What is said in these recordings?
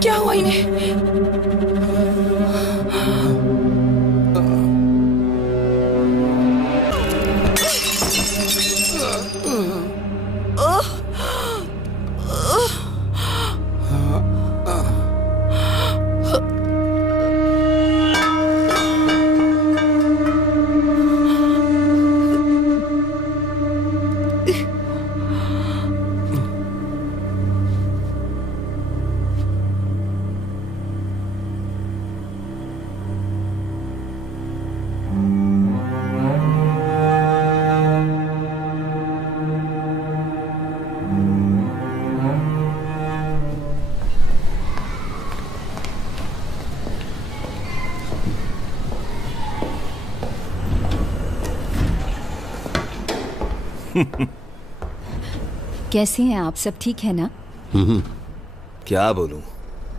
क्या हुआ इन्हें? कैसे हैं आप? सब ठीक है ना? क्या बोलूं,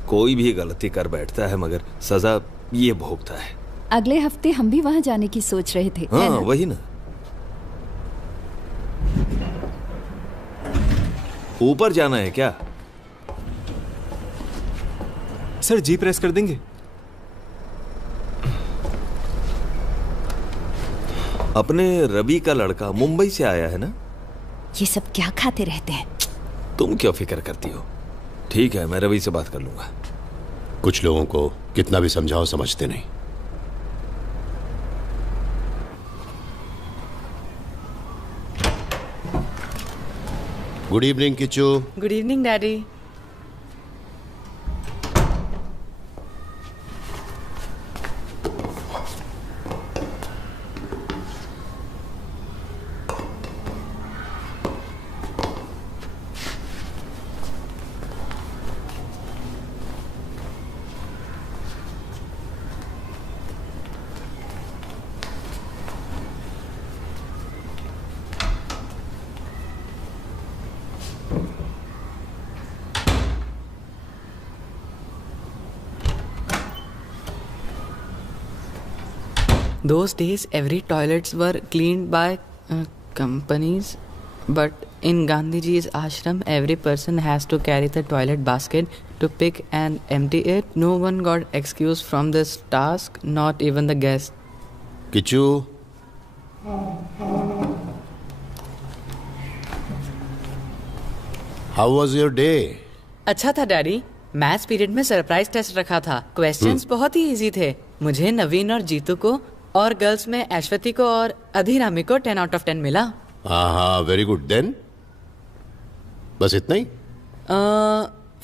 कोई भी गलती कर बैठता है मगर सजा ये भोगता है। अगले हफ्ते हम भी वहाँ जाने की सोच रहे थे। हाँ, है ना? वही ना। ऊपर जाना है क्या? सर जी प्रेस कर देंगे? अपने रवि का लड़का मुंबई से आया है ना? ये सब क्या खाते रहते हैं? तुम क्यों फिक्र करती हो? ठीक है, मैं रवि से बात कर लूंगा। कुछ लोगों को कितना भी समझाओ समझते नहीं। Good evening Kichchu. Good evening daddy. Those days, every toilets were cleaned by companies, but in Gandhiji's ashram, every person has to carry the toilet basket to pick and empty it. No one got excused from this task, not even the guest. Kichchu, how was your day? अच्छा था daddy. Maths period में surprise test रखा था। Questions बहुत ही easy थे। मुझे, नवीन और जीतू को, और गर्ल्स में ऐश्वती को और अधिरामी को 10 out of 10 मिला। हाँ, वेरी गुड। देन बस इतना ही?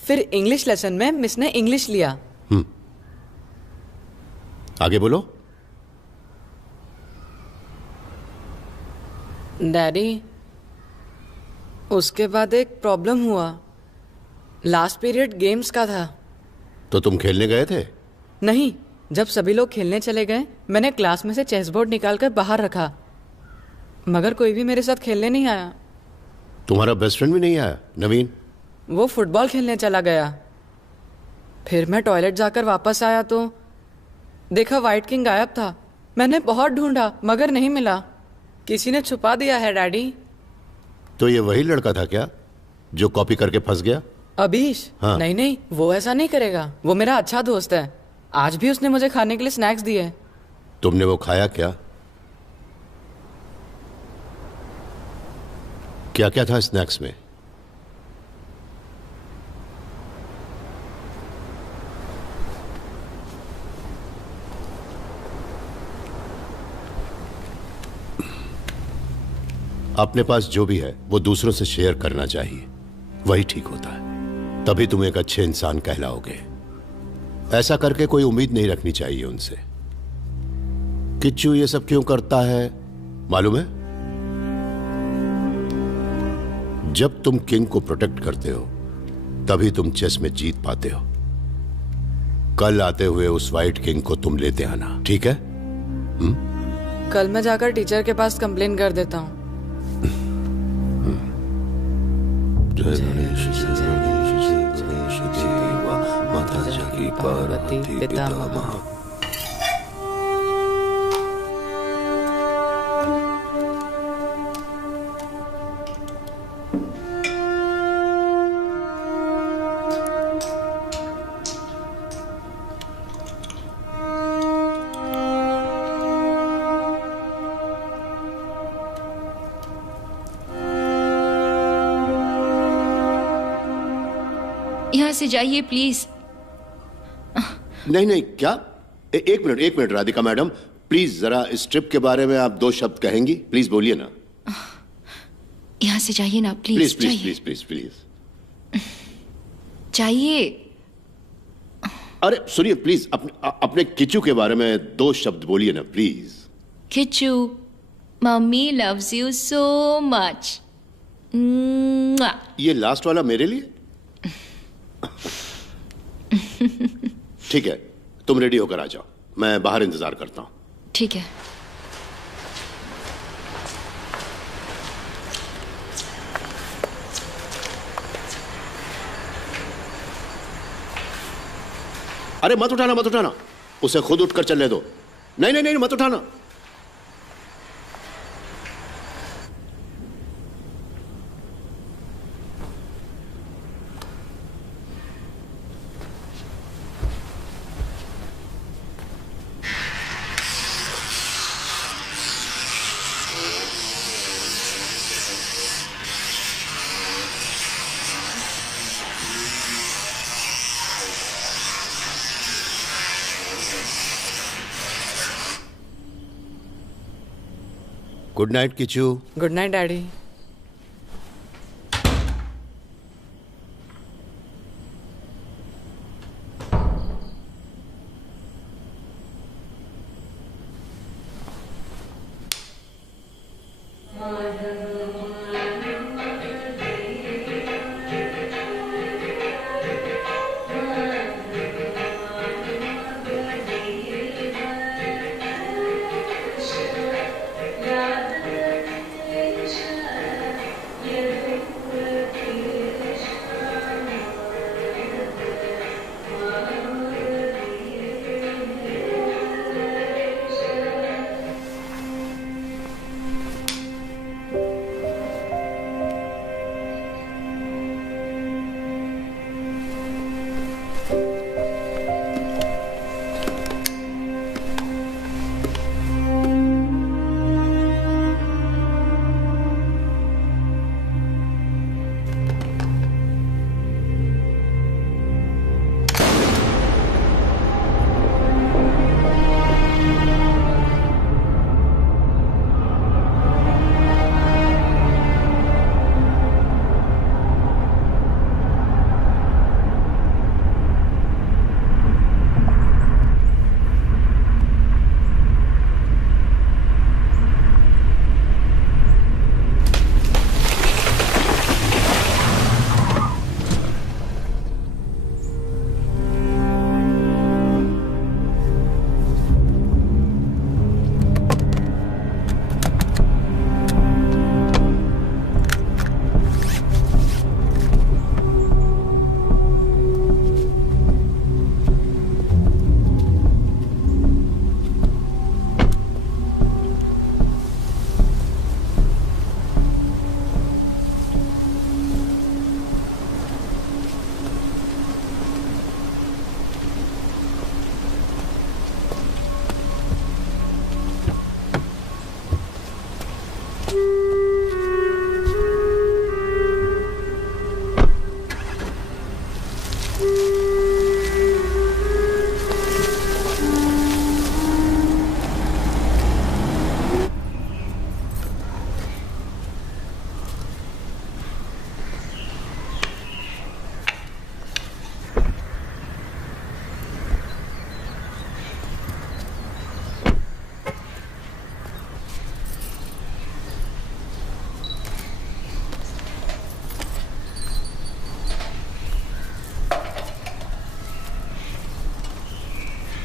फिर इंग्लिश लेसन में मिस ने इंग्लिश लिया। आगे बोलो। डैडी, उसके बाद एक प्रॉब्लम हुआ। लास्ट पीरियड गेम्स का था। तो तुम खेलने गए थे? नहीं, जब सभी लोग खेलने चले गए, मैंने क्लास में से चेस बोर्ड निकालकर बाहर रखा, मगर कोई भी मेरे साथ खेलने नहीं आया। तुम्हारा बेस्ट फ्रेंड भी नहीं आया, नवीन? वो फुटबॉल खेलने चला गया। फिर मैं टॉयलेट जाकर वापस आया तो देखा व्हाइट किंग गायब था। मैंने बहुत ढूंढा मगर नहीं मिला। किसी ने छुपा दिया है डैडी। तो ये वही लड़का था क्या जो कॉपी करके फंस गया? अभीश? हाँ। नहीं नहीं, वो ऐसा नहीं करेगा। वो मेरा अच्छा दोस्त है। आज भी उसने मुझे खाने के लिए स्नैक्स दिए। तुमने वो खाया क्या? क्या क्या था स्नैक्स में? अपने पास जो भी है वो दूसरों से शेयर करना चाहिए, वही ठीक होता है। तभी तुम एक अच्छे इंसान कहलाओगे। ऐसा करके कोई उम्मीद नहीं रखनी चाहिए उनसे। किच्चू ये सब क्यों करता है मालूम है? जब तुम किंग को प्रोटेक्ट करते हो तभी तुम चेस में जीत पाते हो। कल आते हुए उस व्हाइट किंग को तुम लेते आना, ठीक है? कल मैं जाकर टीचर के पास कंप्लेन कर देता हूँ। पार्वती पितामह। यहाँ से जाइए प्लीज। नहीं नहीं, क्या? एक मिनट राधिका मैडम, प्लीज जरा इस ट्रिप के बारे में आप 2 शब्द कहेंगी? प्लीज बोलिए ना। यहाँ से जाइए ना please. Please please please please please जाइए। अरे सुनिए प्लीज, अपने किचू के बारे में 2 शब्द बोलिए ना please. Kishu, mummy loves you so much. ये लास्ट वाला मेरे लिए? ठीक है, तुम रेडी होकर आ जाओ, मैं बाहर इंतजार करता हूं। ठीक है। अरे मत उठाना, उसे खुद उठकर चलने दो। नहीं नहीं नहीं, मत उठाना। Good night Kishu. Good night daddy.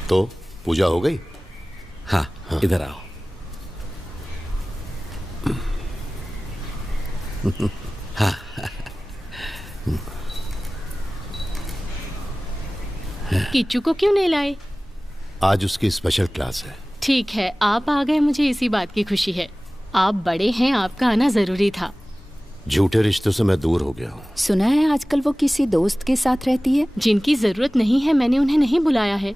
तो पूजा हो गई? हाँ, इधर आओ। हाँ। किच्चू को क्यों नहीं लाए? आज उसकी स्पेशल क्लास है। ठीक है, आप आ गए, मुझे इसी बात की खुशी है। आप बड़े हैं, आपका आना जरूरी था। झूठे रिश्तों से मैं दूर हो गया हूँ। सुना है आजकल वो किसी दोस्त के साथ रहती है। जिनकी जरूरत नहीं है मैंने उन्हें नहीं बुलाया है।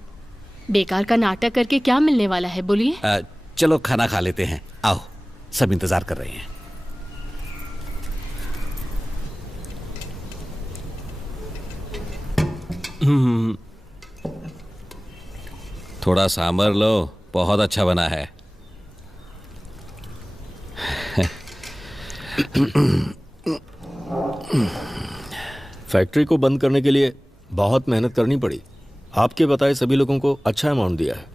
बेकार का नाटक करके क्या मिलने वाला है, बोलिए। चलो खाना खा लेते हैं, आओ, सब इंतजार कर रहे हैं। थोड़ा सांभर लो, बहुत अच्छा बना है। फैक्ट्री को बंद करने के लिए बहुत मेहनत करनी पड़ी। आपके बताए सभी लोगों को अच्छा अमाउंट दिया है।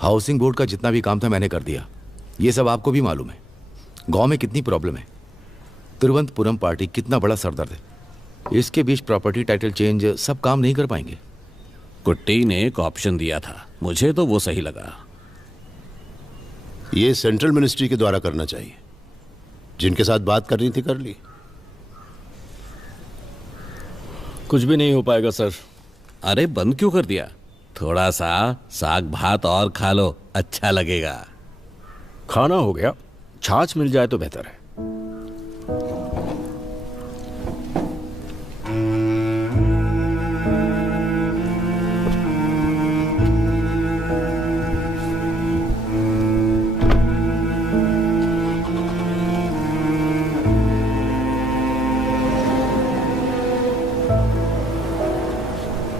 हाउसिंग बोर्ड का जितना भी काम था मैंने कर दिया। ये सब आपको भी मालूम है। गांव में कितनी प्रॉब्लम है। तिरुवनंतपुरम पार्टी कितना बड़ा सरदर्द है। इसके बीच प्रॉपर्टी टाइटल चेंज सब काम नहीं कर पाएंगे। कुट्टी ने एक ऑप्शन दिया था, मुझे तो वो सही लगा। ये सेंट्रल मिनिस्ट्री के द्वारा करना चाहिए। जिनके साथ बात करनी थी कर ली। कुछ भी नहीं हो पाएगा सर। अरे बंद क्यों कर दिया? थोड़ा सा साग भात और खा लो, अच्छा लगेगा। खाना हो गया, छाछ मिल जाए तो बेहतर है।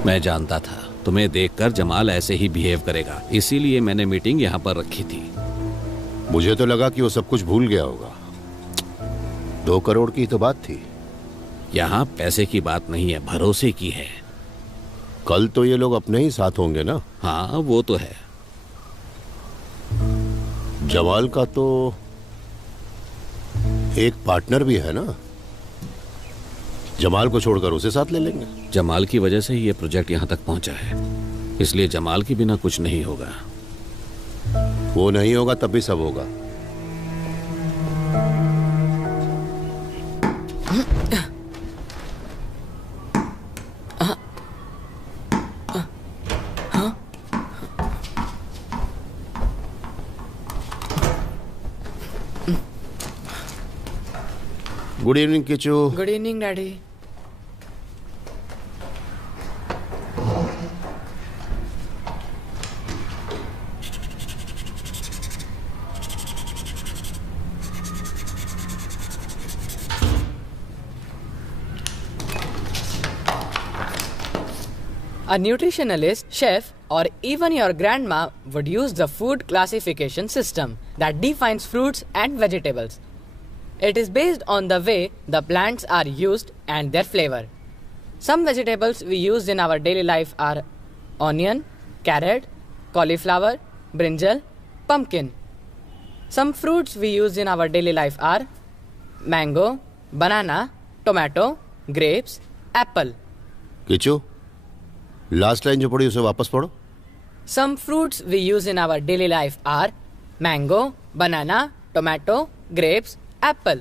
मैं जानता था तुम्हें देखकर जमाल ऐसे ही बिहेव करेगा, इसीलिए मैंने मीटिंग यहाँ पर रखी थी। मुझे तो लगा कि वो सब कुछ भूल गया होगा। 2 करोड़ की तो बात थी। यहाँ पैसे की बात नहीं है, भरोसे की है। कल तो ये लोग अपने ही साथ होंगे ना? हाँ वो तो है। जमाल का तो एक पार्टनर भी है ना? जमाल को छोड़कर उसे साथ ले लेंगे। जमाल की वजह से ही ये प्रोजेक्ट यहाँ तक पहुंचा है, इसलिए जमाल के बिना कुछ नहीं होगा। वो नहीं होगा तब भी सब होगा। Good evening Kishu. Good evening daddy. A nutritionalist, chef, or even your grandma would use the food classification system that defines fruits and vegetables. It is based on the way the plants are used and their flavor. Some vegetables we use in our daily life are onion, carrot, cauliflower, brinjal, pumpkin. Some fruits we use in our daily life are mango, banana, tomato, grapes, apple. Kishu, last line जो पढ़ी उसे वापस पढ़ो। Some fruits we use in our daily life are mango, banana, tomato, grapes, apple.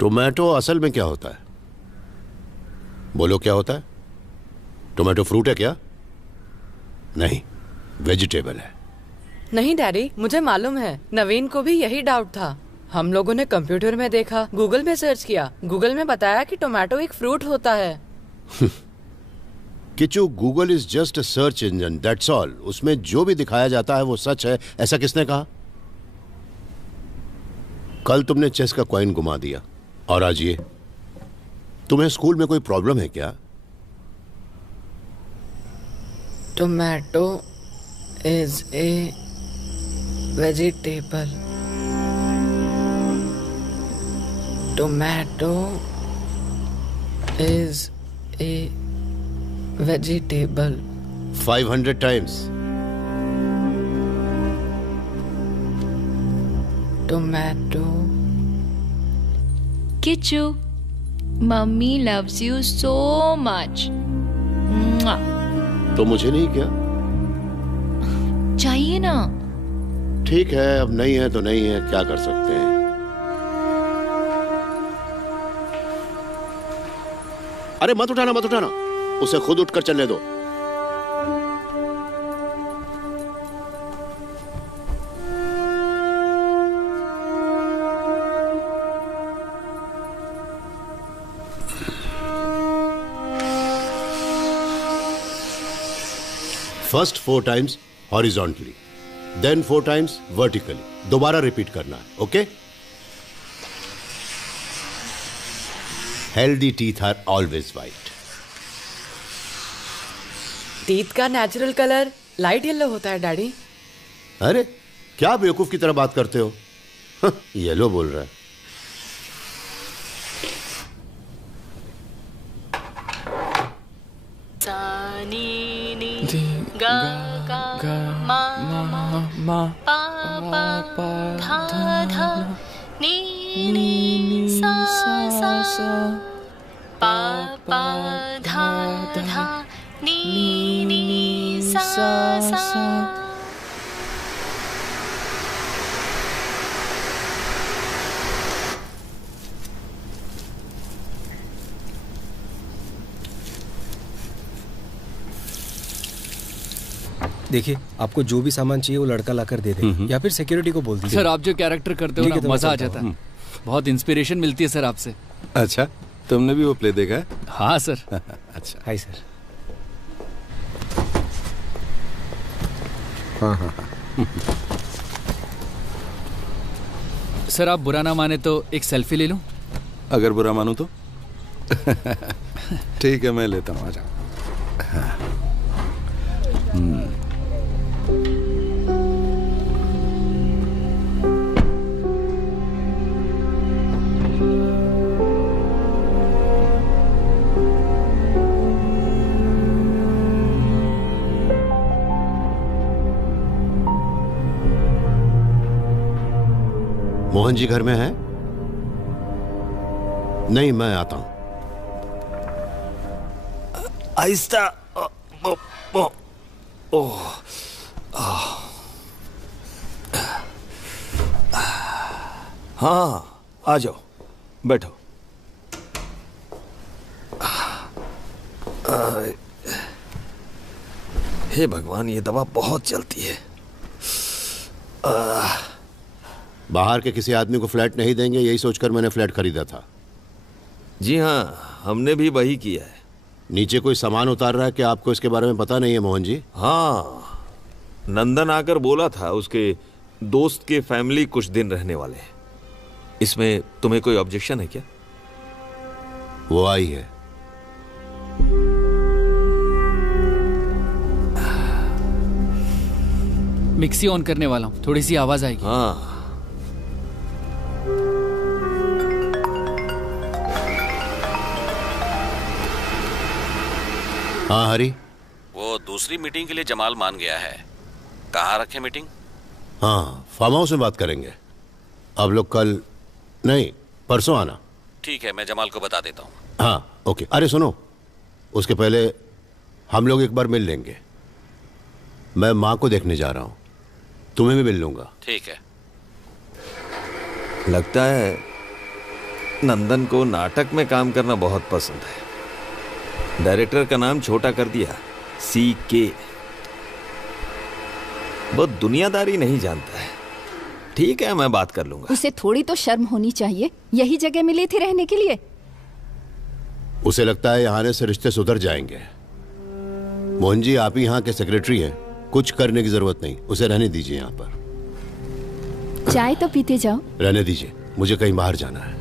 Tomato असल में क्या होता है? बोलो क्या होता है? टोमेटो फ्रूट है क्या? नहीं, वेजिटेबल है। नहीं डैडी, मुझे मालूम है। नवीन को भी यही डाउट था। हम लोगों ने कंप्यूटर में देखा, गूगल में सर्च किया, गूगल में बताया कि टोमेटो एक फ्रूट होता है। Kishu, Google is just a search engine, that's all. उसमें जो भी दिखाया जाता है वो सच है, ऐसा किसने कहा? कल तुमने चेस का कॉइन घुमा दिया और आज ये। तुम्हें स्कूल में कोई प्रॉब्लम है क्या? Tomato is a vegetable. Tomato is a vegetable. 500 times. Tomato. Kichu, Mummy loves you so much. Mwah. तो मुझे नहीं क्या? चाहिए ना? ठीक है, अब नहीं है तो नहीं है, क्या कर सकते हैं। अरे मत उठाना, मत उठाना, उसे खुद उठकर चलने दो। First 4 times horizontally, then 4 times vertically. दोबारा रिपीट करना है, okay? Healthy teeth are always white. Teeth का नेचुरल कलर लाइट येलो होता है डैडी। अरे क्या बेवकूफ की तरह बात करते हो? येलो बोल रहा है। देखिए, आपको जो भी सामान चाहिए वो लड़का लाकर दे दे, या फिर सिक्योरिटी को बोल दीजिए। सर, आप जो कैरेक्टर करते हो ना, मजा आ जाता है। बहुत इंस्पिरेशन मिलती है सर आपसे। अच्छा, तुमने भी वो प्ले देखा है? हाँ सर। अच्छा। Hi sir. हाँ। सर, आप बुरा ना माने तो एक सेल्फी ले लूं? अगर बुरा मानूं तो? ठीक है, मैं लेता हूँ, आ जाओ। मोहन जी घर में है? नहीं, मैं आता हूं। आहिस्ता। हाँ, आ जाओ, बैठो। हे भगवान, ये दवा बहुत चलती है। बाहर के किसी आदमी को फ्लैट नहीं देंगे, यही सोचकर मैंने फ्लैट खरीदा था। जी हाँ, हमने भी वही किया है। नीचे कोई सामान उतार रहा है कि आपको इसके बारे में पता नहीं है मोहन जी? हाँ, नंदन आकर बोला था उसके दोस्त के फैमिली कुछ दिन रहने वाले हैं। इसमें तुम्हें कोई ऑब्जेक्शन है क्या? वो आई है। मिक्सी ऑन करने वाला हूँ, थोड़ी सी आवाज आएगी। हाँ। हाँ हरी, वो दूसरी मीटिंग के लिए जमाल मान गया है। कहाँ रखे मीटिंग? हाँ, फार्म हाउस में बात करेंगे। अब लोग कल नहीं, परसों आना। ठीक है, मैं जमाल को बता देता हूँ। हाँ ओके। अरे सुनो, उसके पहले हम लोग एक बार मिल लेंगे। मैं माँ को देखने जा रहा हूँ, तुम्हें भी मिल लूंगा। ठीक है। लगता है नंदन को नाटक में काम करना बहुत पसंद है। डायरेक्टर का नाम छोटा कर दिया, CK। वो दुनियादारी नहीं जानता है। ठीक है, मैं बात कर लूंगा। उसे थोड़ी तो शर्म होनी चाहिए, यही जगह मिली थी रहने के लिए। उसे लगता है यहाँ आने से रिश्ते सुधर जाएंगे। मोहन जी, आप ही यहाँ के सेक्रेटरी हैं, कुछ करने की जरूरत नहीं। उसे रहने दीजिए यहाँ पर। चाय तो पीते जाओ। रहने दीजिए, मुझे कहीं बाहर जाना है।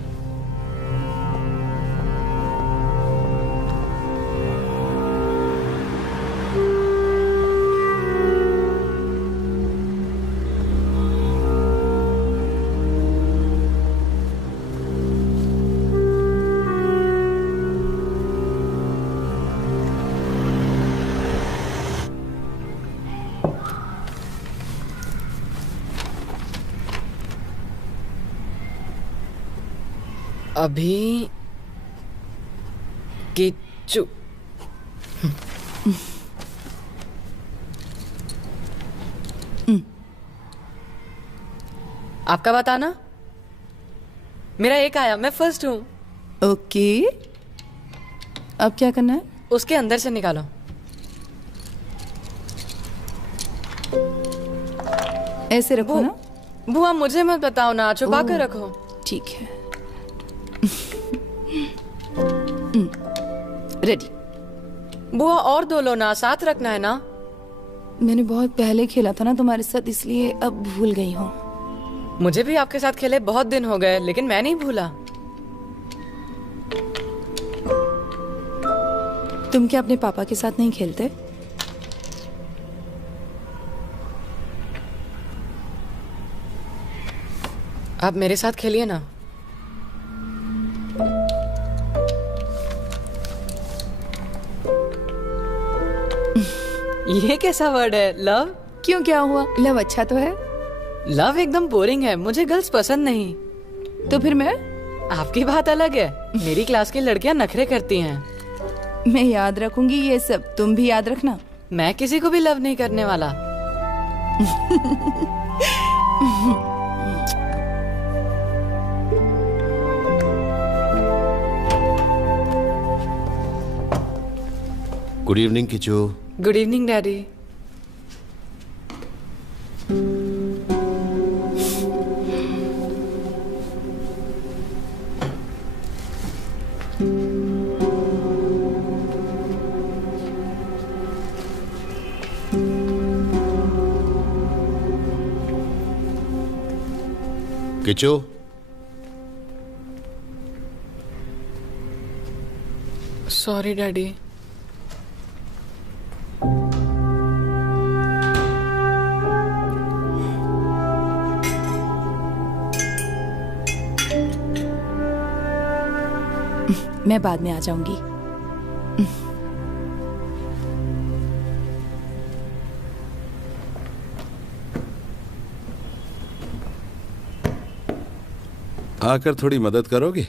अभी किच्चू आपका बताना। मेरा एक आया, मैं फर्स्ट हूँ। ओके, अब क्या करना है? उसके अंदर से निकालो। ऐसे रखो ना। बुआ मुझे मत बताओ ना, छुपा कर रखो। ठीक है। रेडी। बुआ और दो लो ना, साथ रखना है ना। मैंने बहुत पहले खेला था ना तुम्हारे साथ, इसलिए अब भूल गई हूँ। मुझे भी आपके साथ खेले बहुत दिन हो गए, लेकिन मैं नहीं भूला। तुम क्या अपने पापा के साथ नहीं खेलते? आप मेरे साथ खेलिए ना। ये कैसा वर्ड है? लव? क्यों, क्या हुआ? लव अच्छा तो है। लव एकदम बोरिंग है, मुझे गर्ल्स पसंद नहीं। तो फिर मैं? आपकी बात अलग है। मेरी क्लास की लड़कियां नखरे करती हैं। मैं याद रखूंगी ये सब, तुम भी याद रखना। मैं किसी को भी लव नहीं करने वाला। Good evening Kishu. Good evening daddy. Kishu, sorry daddy. मैं बाद में आ जाऊंगी। आकर थोड़ी मदद करोगी?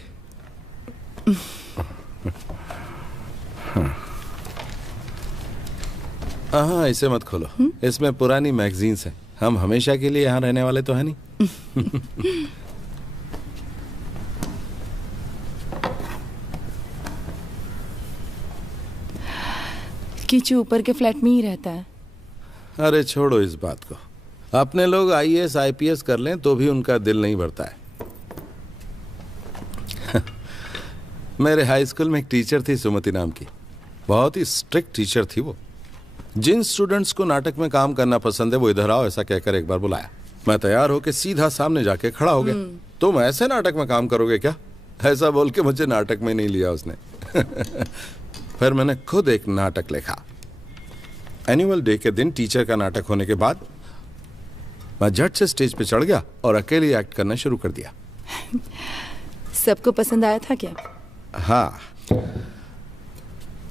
हाँ, इसे मत खोलो। इसमें पुरानी मैगजीन्स हैं। हम हमेशा के लिए यहाँ रहने वाले तो है नहीं। किचू ऊपर के फ्लैट में ही रहता है। अरे छोड़ो इस बात को। अपने लोग IAS IPS कर लें तो भी उनका दिल नहीं भरता है। मेरे हाई स्कूल में एक टीचर थी सुमति नाम की। बहुत ही स्ट्रिक्ट टीचर थी वो। जिन स्टूडेंट्स को नाटक में काम करना पसंद है वो इधर आओ ऐसा कहकर एक बार बुलाया। मैं तैयार होकर सीधा सामने जाके खड़ा हो गया। तुम ऐसे नाटक में काम करोगे क्या? ऐसा बोल के मुझे नाटक में नहीं लिया उसने। फिर मैंने खुद एक नाटक लिखा। एनुअल डे के दिन टीचर का नाटक होने के बाद मैं झट से स्टेज पे चढ़ गया और अकेले एक्ट करना शुरू कर दिया। सबको पसंद आया था क्या? हाँ।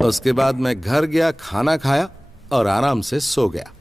उसके बाद मैं घर गया, खाना खाया और आराम से सो गया।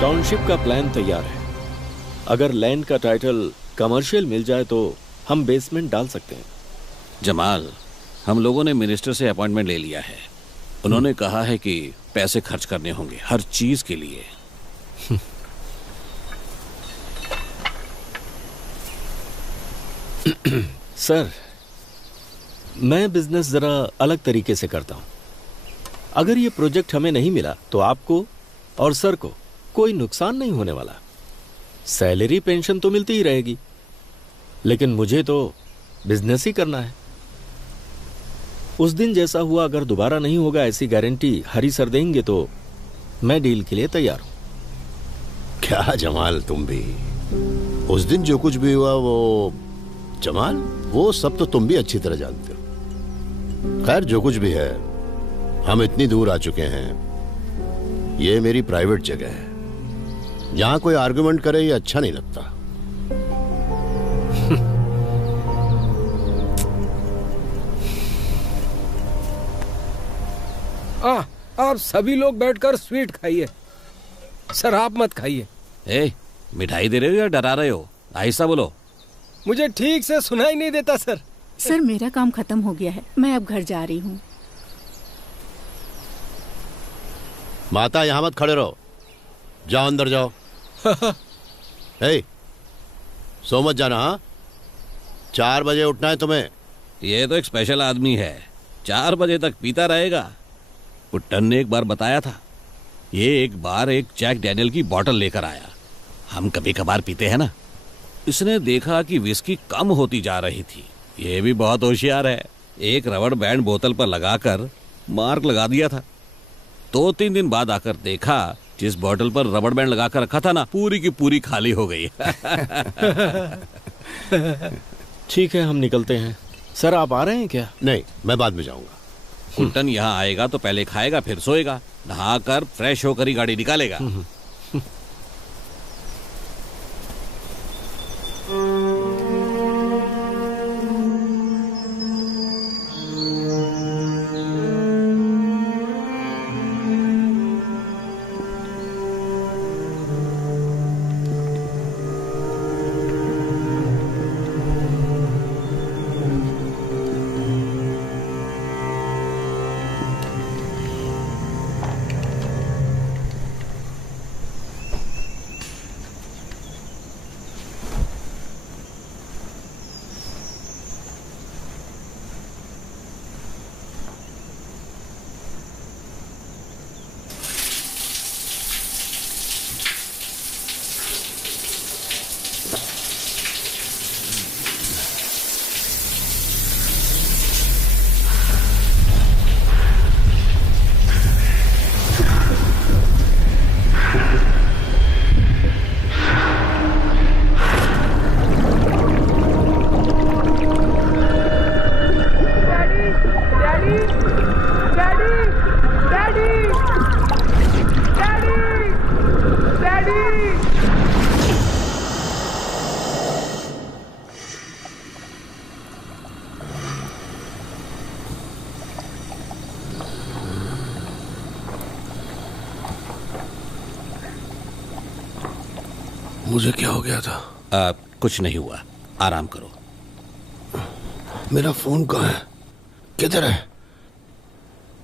टाउनशिप का प्लान तैयार है। अगर लैंड का टाइटल कमर्शियल मिल जाए तो हम बेसमेंट डाल सकते हैं। जमाल, हम लोगों ने मिनिस्टर से अपॉइंटमेंट ले लिया है। उन्होंने कहा है कि पैसे खर्च करने होंगे हर चीज के लिए। सर, मैं बिजनेस जरा अलग तरीके से करता हूं। अगर ये प्रोजेक्ट हमें नहीं मिला तो आपको और सर को कोई नुकसान नहीं होने वाला। सैलरी पेंशन तो मिलती ही रहेगी, लेकिन मुझे तो बिजनेस ही करना है। उस दिन जैसा हुआ अगर दोबारा नहीं होगा, ऐसी गारंटी हरी सर देंगे तो मैं डील के लिए तैयार हूं। क्या जमाल, तुम भी उस दिन जो कुछ भी हुआ वो जमाल, वो सब तो तुम भी अच्छी तरह जानते हो। खैर जो कुछ भी है, हम इतनी दूर आ चुके हैं। ये मेरी प्राइवेट जगह है, यहां कोई आर्गुमेंट करे ये अच्छा नहीं लगता। आप सभी लोग बैठकर स्वीट खाइए, सर आप मत खाइए। ए, मिठाई दे रहे हो या डरा रहे हो? आहिस्ता बोलो। मुझे ठीक से सुनाई नहीं देता सर। सर मेरा काम खत्म हो गया है, मैं अब घर जा रही हूँ। माता यहां मत खड़े रहो, जाओ अंदर जाओ। हे, सो मत जाना। हाँ, 4 बजे उठना है तुम्हें। ये तो एक स्पेशल आदमी है, 4 बजे तक पीता रहेगा। पुट्टन ने एक बार बताया था, ये एक बार एक जैक डैनियल की बोतल लेकर आया। हम कभी कभार पीते हैं ना। इसने देखा कि विस्की कम होती जा रही थी। ये भी बहुत होशियार है, एक रबड़ बैंड बोतल पर लगाकर मार्क लगा दिया था। 2-3 दिन बाद आकर देखा, जिस बोतल पर रबड़ बैंड लगाकर रखा था ना, पूरी की पूरी खाली हो गई। ठीक है, हम निकलते हैं। सर आप आ रहे हैं क्या? नहीं, मैं बाद में जाऊंगा। कुंटन यहाँ आएगा तो पहले खाएगा फिर सोएगा, नहाकर फ्रेश होकर ही गाड़ी निकालेगा। मुझे क्या हो गया था? कुछ नहीं हुआ, आराम करो। मेरा फोन कहाँ है? किधर है?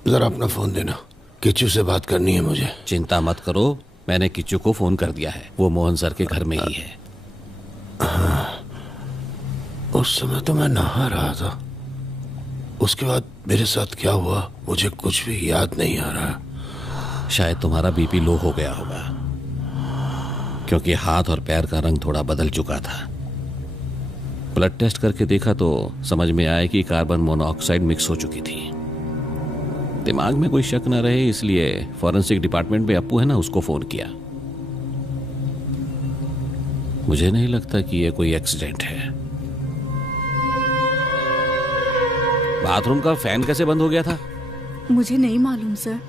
जरा अपना फोन देना, किच्चू से बात करनी है मुझे। चिंता मत करो, मैंने किच्चू को फोन कर दिया है, वो मोहन सर के घर में ही है। हाँ, उस समय तो मैं नहा रहा था। उसके बाद मेरे साथ क्या हुआ मुझे कुछ भी याद नहीं आ रहा। शायद तुम्हारा बीपी लो हो गया होगा, क्योंकि हाथ और पैर का रंग थोड़ा बदल चुका था। ब्लड टेस्ट करके देखा तो समझ में आया कि कार्बन मोनोऑक्साइड मिक्स हो चुकी थी। दिमाग में कोई शक न रहे इसलिए फॉरेंसिक डिपार्टमेंट में अप्पू है ना, उसको फोन किया। मुझे नहीं लगता कि यह कोई एक्सीडेंट है। बाथरूम का फैन कैसे बंद हो गया था? मुझे नहीं मालूम सर।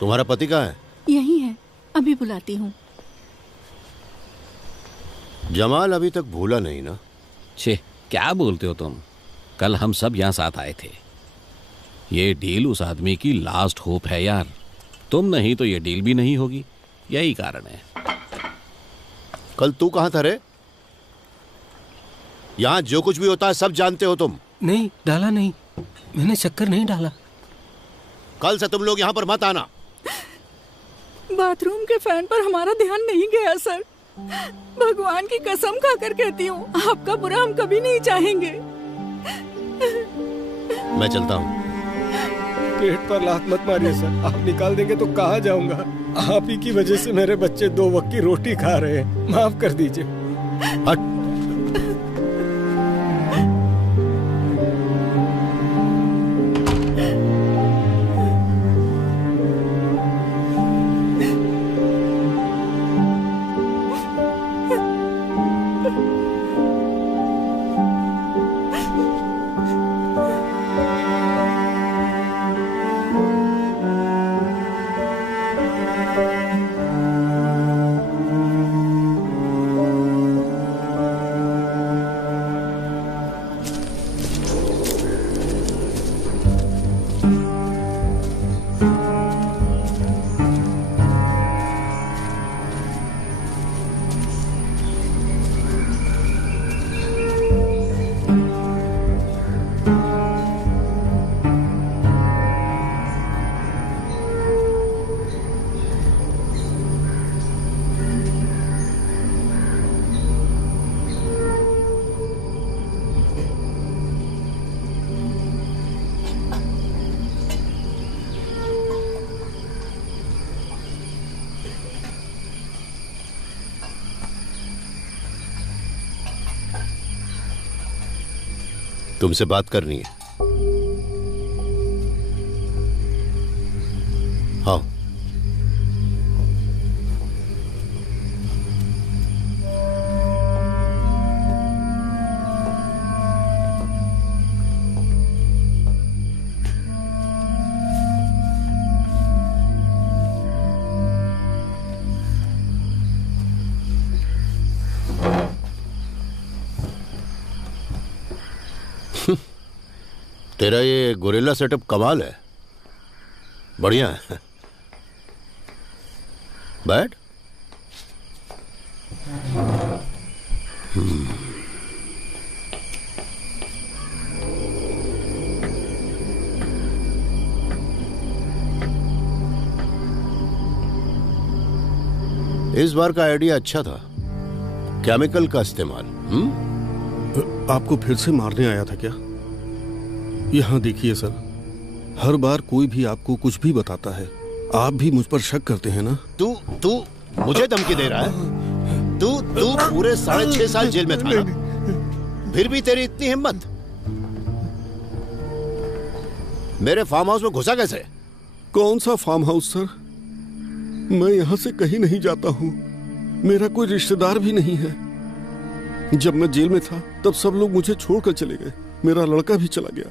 तुम्हारा पति कहाँ है? यही है, अभी बुलाती हूँ। जमाल अभी तक भूला नहीं ना? छे, क्या बोलते हो तुम? कल हम सब यहाँ साथ आए थे। ये डील उस आदमी की लास्ट होप है यार। तुम नहीं तो ये डील भी नहीं होगी, यही कारण है। कल तू कहाँ था रे? यहाँ जो कुछ भी होता है सब जानते हो तुम। नहीं, डाला नहीं, मैंने शक्कर नहीं डाला। कल से तुम लोग यहाँ पर मत आना। बाथरूम के फैन पर हमारा ध्यान नहीं गया सर। भगवान की कसम खाकर कहती हूँ, आपका बुरा हम कभी नहीं चाहेंगे। मैं चलता हूँ। पेट पर लात मत मारिए सर, आप निकाल देंगे तो कहाँ जाऊंगा। आप ही की वजह से मेरे बच्चे 2 वक्त की रोटी खा रहे हैं, माफ कर दीजिए। तुमसे बात करनी है। हाँ। तेरा ये गोरिल्ला सेटअप कमाल है, बढ़िया है। बैठ। इस बार का आइडिया अच्छा था, केमिकल का इस्तेमाल। आपको फिर से मारने आया था क्या? यहाँ देखिए सर, हर बार कोई भी आपको कुछ भी बताता है, आप भी मुझ पर शक करते हैं ना? तू मुझे धमकी दे रहा है? तू पूरे 6.5 साल जेल में था ना? फिर भी तेरी इतनी हिम्मत? मेरे फार्म हाउस में घुसा कैसे? कौन सा फार्म हाउस सर? मैं यहाँ से कहीं नहीं जाता हूँ, मेरा कोई रिश्तेदार भी नहीं है। जब मैं जेल में था तब सब लोग मुझे छोड़कर चले गए, मेरा लड़का भी चला गया।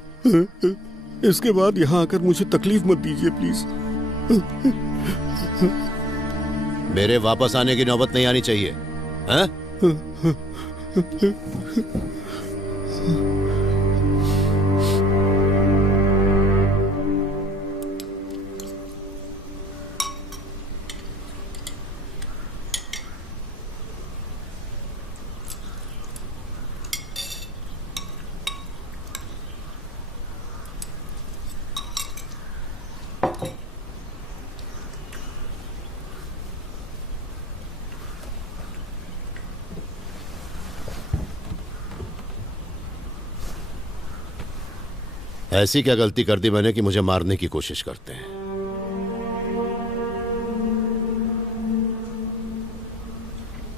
इसके बाद यहाँ आकर मुझे तकलीफ मत दीजिए प्लीज। मेरे वापस आने की नौबत नहीं आनी चाहिए, हैं? ऐसी क्या गलती कर दी मैंने कि मुझे मारने की कोशिश करते हैं?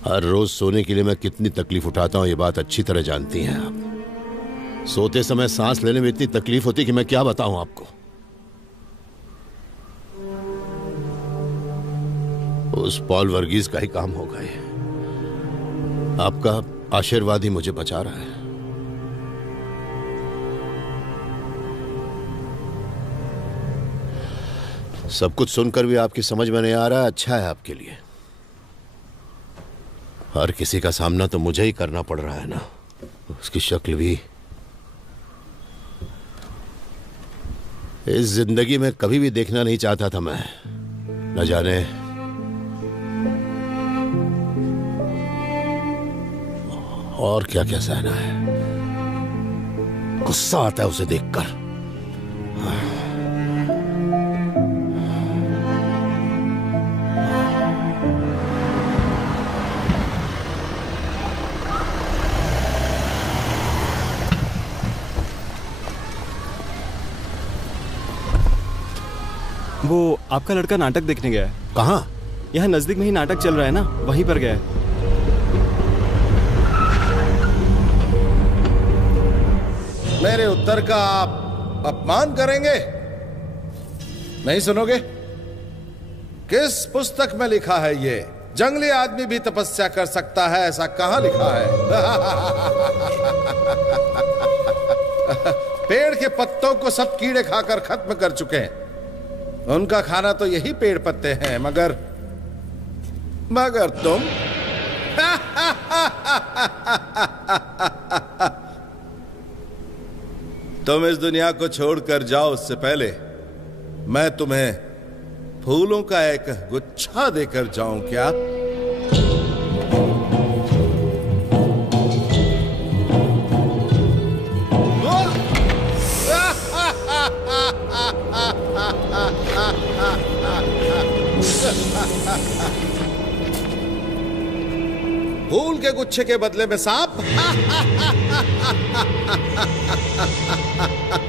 हर रोज सोने के लिए मैं कितनी तकलीफ उठाता हूं, ये बात अच्छी तरह जानती हैं आप। सोते समय सांस लेने में इतनी तकलीफ होती कि मैं क्या बताऊं आपको। उस पॉल वर्गीज का ही काम होगा ये। आपका आशीर्वाद ही मुझे बचा रहा है। सब कुछ सुनकर भी आपकी समझ में नहीं आ रहा है, अच्छा है आपके लिए। हर किसी का सामना तो मुझे ही करना पड़ रहा है ना। उसकी शक्ल भी इस जिंदगी में कभी भी देखना नहीं चाहता था मैं। न जाने और क्या क्या सहना है। गुस्सा आता है उसे देखकर। वो आपका लड़का नाटक देखने गया है। कहाँ? यहाँ नजदीक में ही नाटक चल रहा है ना, वहीं पर गया है। मेरे उत्तर का आप अपमान करेंगे? नहीं सुनोगे? किस पुस्तक में लिखा है ये? जंगली आदमी भी तपस्या कर सकता है, ऐसा कहां लिखा है? पेड़ के पत्तों को सब कीड़े खाकर खत्म कर चुके हैं। उनका खाना तो यही पेड़ पत्ते हैं, मगर तुम तुम इस दुनिया को छोड़कर जाओ उससे पहले मैं तुम्हें फूलों का एक गुच्छा देकर जाऊं क्या? फूल के गुच्छे के बदले में सांप?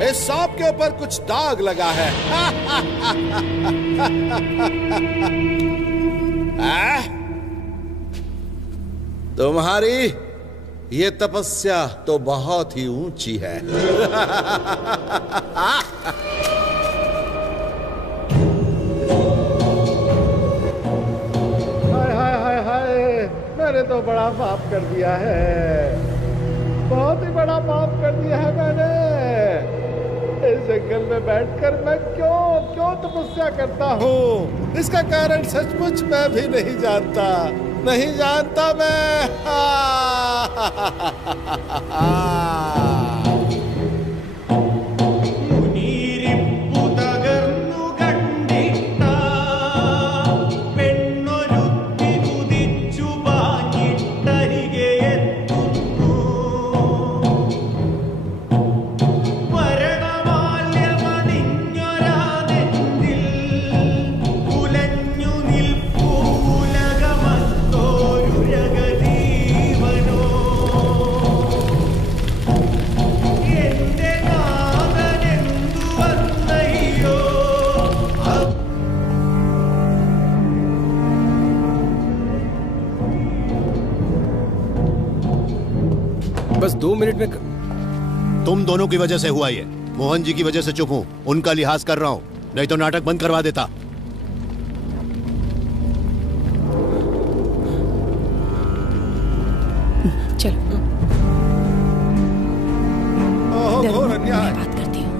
इस सांप के ऊपर कुछ दाग लगा है। तुम्हारी ये तपस्या तो बहुत ही ऊंची है। मैंने तो बड़ा पाप कर दिया है, बहुत ही बड़ा पाप कर दिया है मैंने। इस जंगल में बैठकर मैं क्यों तपस्या करता हूँ, इसका कारण सचमुच मैं भी नहीं जानता मैं। बस 2 मिनट में तुम दोनों की वजह से हुआ ये। मोहन जी की वजह से चुप हूं, उनका लिहाज कर रहा हूं, नहीं तो नाटक बंद करवा देता। चलो घोर अन्याय। बात करती हूँ।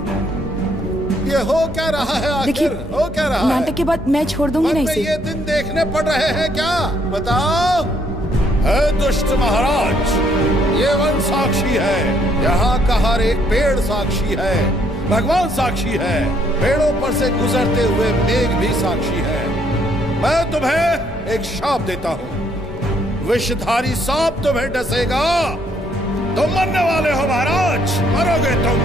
ये हो क्या रहा है आखिर? हो क्या रहा है? नाटक के बाद मैं छोड़ दूंगी ना इसे। ये दिन देखने पड़ रहे हैं क्या? बताओ। है दुष्ट महाराज, ये वन साक्षी है, यहाँ का हर एक पेड़ साक्षी है, भगवान साक्षी है, पेड़ों पर से गुजरते हुए मेघ भी साक्षी है। मैं तुम्हें एक शाप देता हूँ, विषधारी सांप तुम्हें डसेगा, तुम मरने वाले हो महाराज, मरोगे तुम।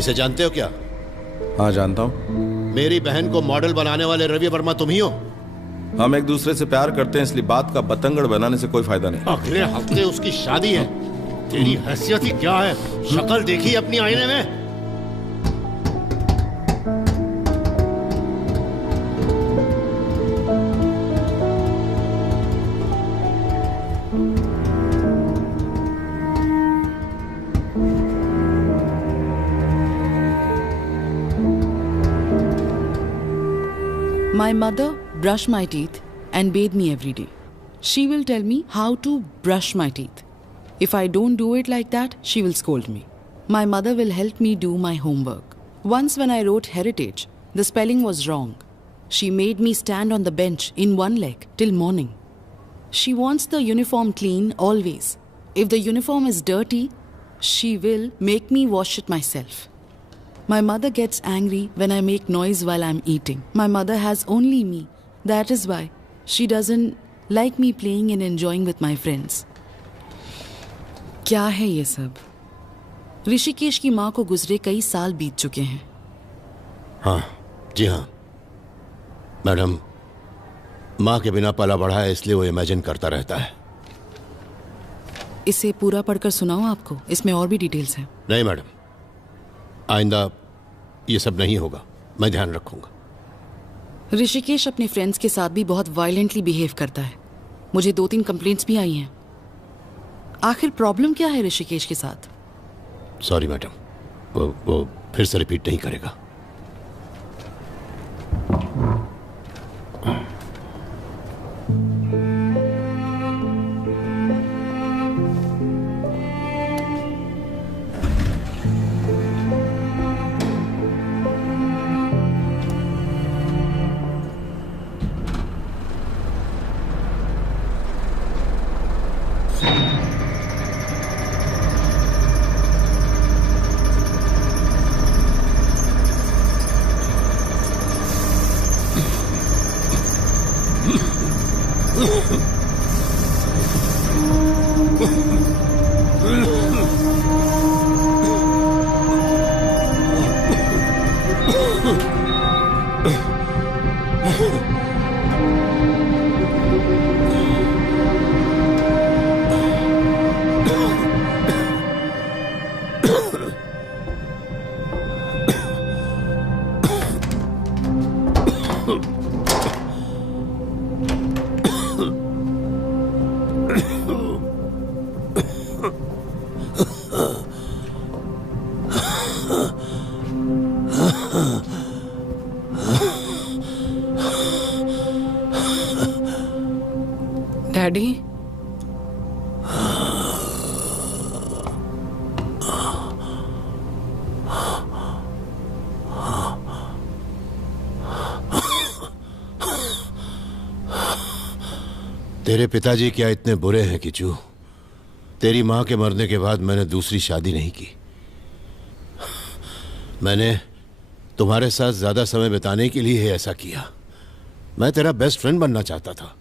इसे जानते हो क्या? हाँ जानता हूँ। मेरी बहन को मॉडल बनाने वाले रवि वर्मा तुम ही हो? हम एक दूसरे से प्यार करते हैं, इसलिए बात का बतंगड़ बनाने से कोई फायदा नहीं। अगले हफ्ते उसकी शादी है। तेरी हैसियत ही क्या है? शक्ल देखी अपनी आईने में? My mother brushed my teeth and bathed me every day. She will tell me how to brush my teeth. If I don't do it like that, she will scold me. My mother will help me do my homework. Once when I wrote heritage, the spelling was wrong. She made me stand on the bench in one leg till morning. She wants the uniform clean always. If the uniform is dirty, she will make me wash it myself. My mother gets angry when I make noise while I'm eating. My mother has only me. That is why she doesn't like me playing and enjoying with my friends. क्या है ये सब? ऋषिकेश की माँ को गुजरे कई साल बीत चुके हैं। हाँ, जी हाँ मैडम, माँ के बिना पला बढ़ा है, इसलिए वो इमेजिन करता रहता है। इसे पूरा पढ़कर सुनाऊं आपको? इसमें और भी डिटेल्स हैं। नहीं मैडम, आइंदा ये सब नहीं होगा, मैं ध्यान रखूंगा। ऋषिकेश अपने फ्रेंड्स के साथ भी बहुत वायलेंटली बिहेव करता है। मुझे 2-3 कंप्लेंट्स भी आई हैं। आखिर प्रॉब्लम क्या है ऋषिकेश के साथ? सॉरी मैडम, वो फिर से रिपीट नहीं करेगा। डैडी, तेरे पिताजी क्या इतने बुरे हैं किचू? तेरी माँ के मरने के बाद मैंने दूसरी शादी नहीं की। मैंने तुम्हारे साथ ज्यादा समय बिताने के लिए ही ऐसा किया। मैं तेरा बेस्ट फ्रेंड बनना चाहता था।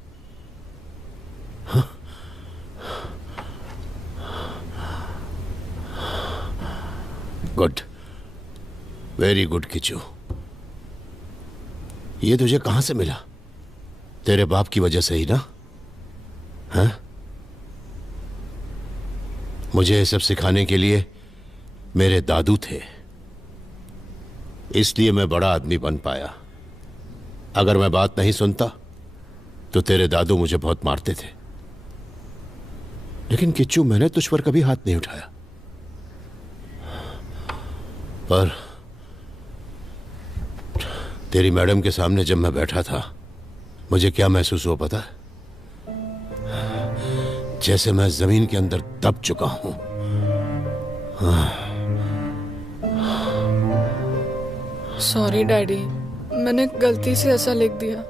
Good, very good Kishu. ये तुझे कहां से मिला? तेरे बाप की वजह से ही ना? हाँ? मुझे ये सब सिखाने के लिए मेरे दादू थे, इसलिए मैं बड़ा आदमी बन पाया। अगर मैं बात नहीं सुनता तो तेरे दादू मुझे बहुत मारते थे। लेकिन किच्चू, मैंने तुझ पर कभी हाथ नहीं उठाया। पर तेरी मैडम के सामने जब मैं बैठा था, मुझे क्या महसूस हुआ पता है? जैसे मैं जमीन के अंदर दब चुका हूं। सॉरी डैडी, मैंने गलती से ऐसा लिख दिया।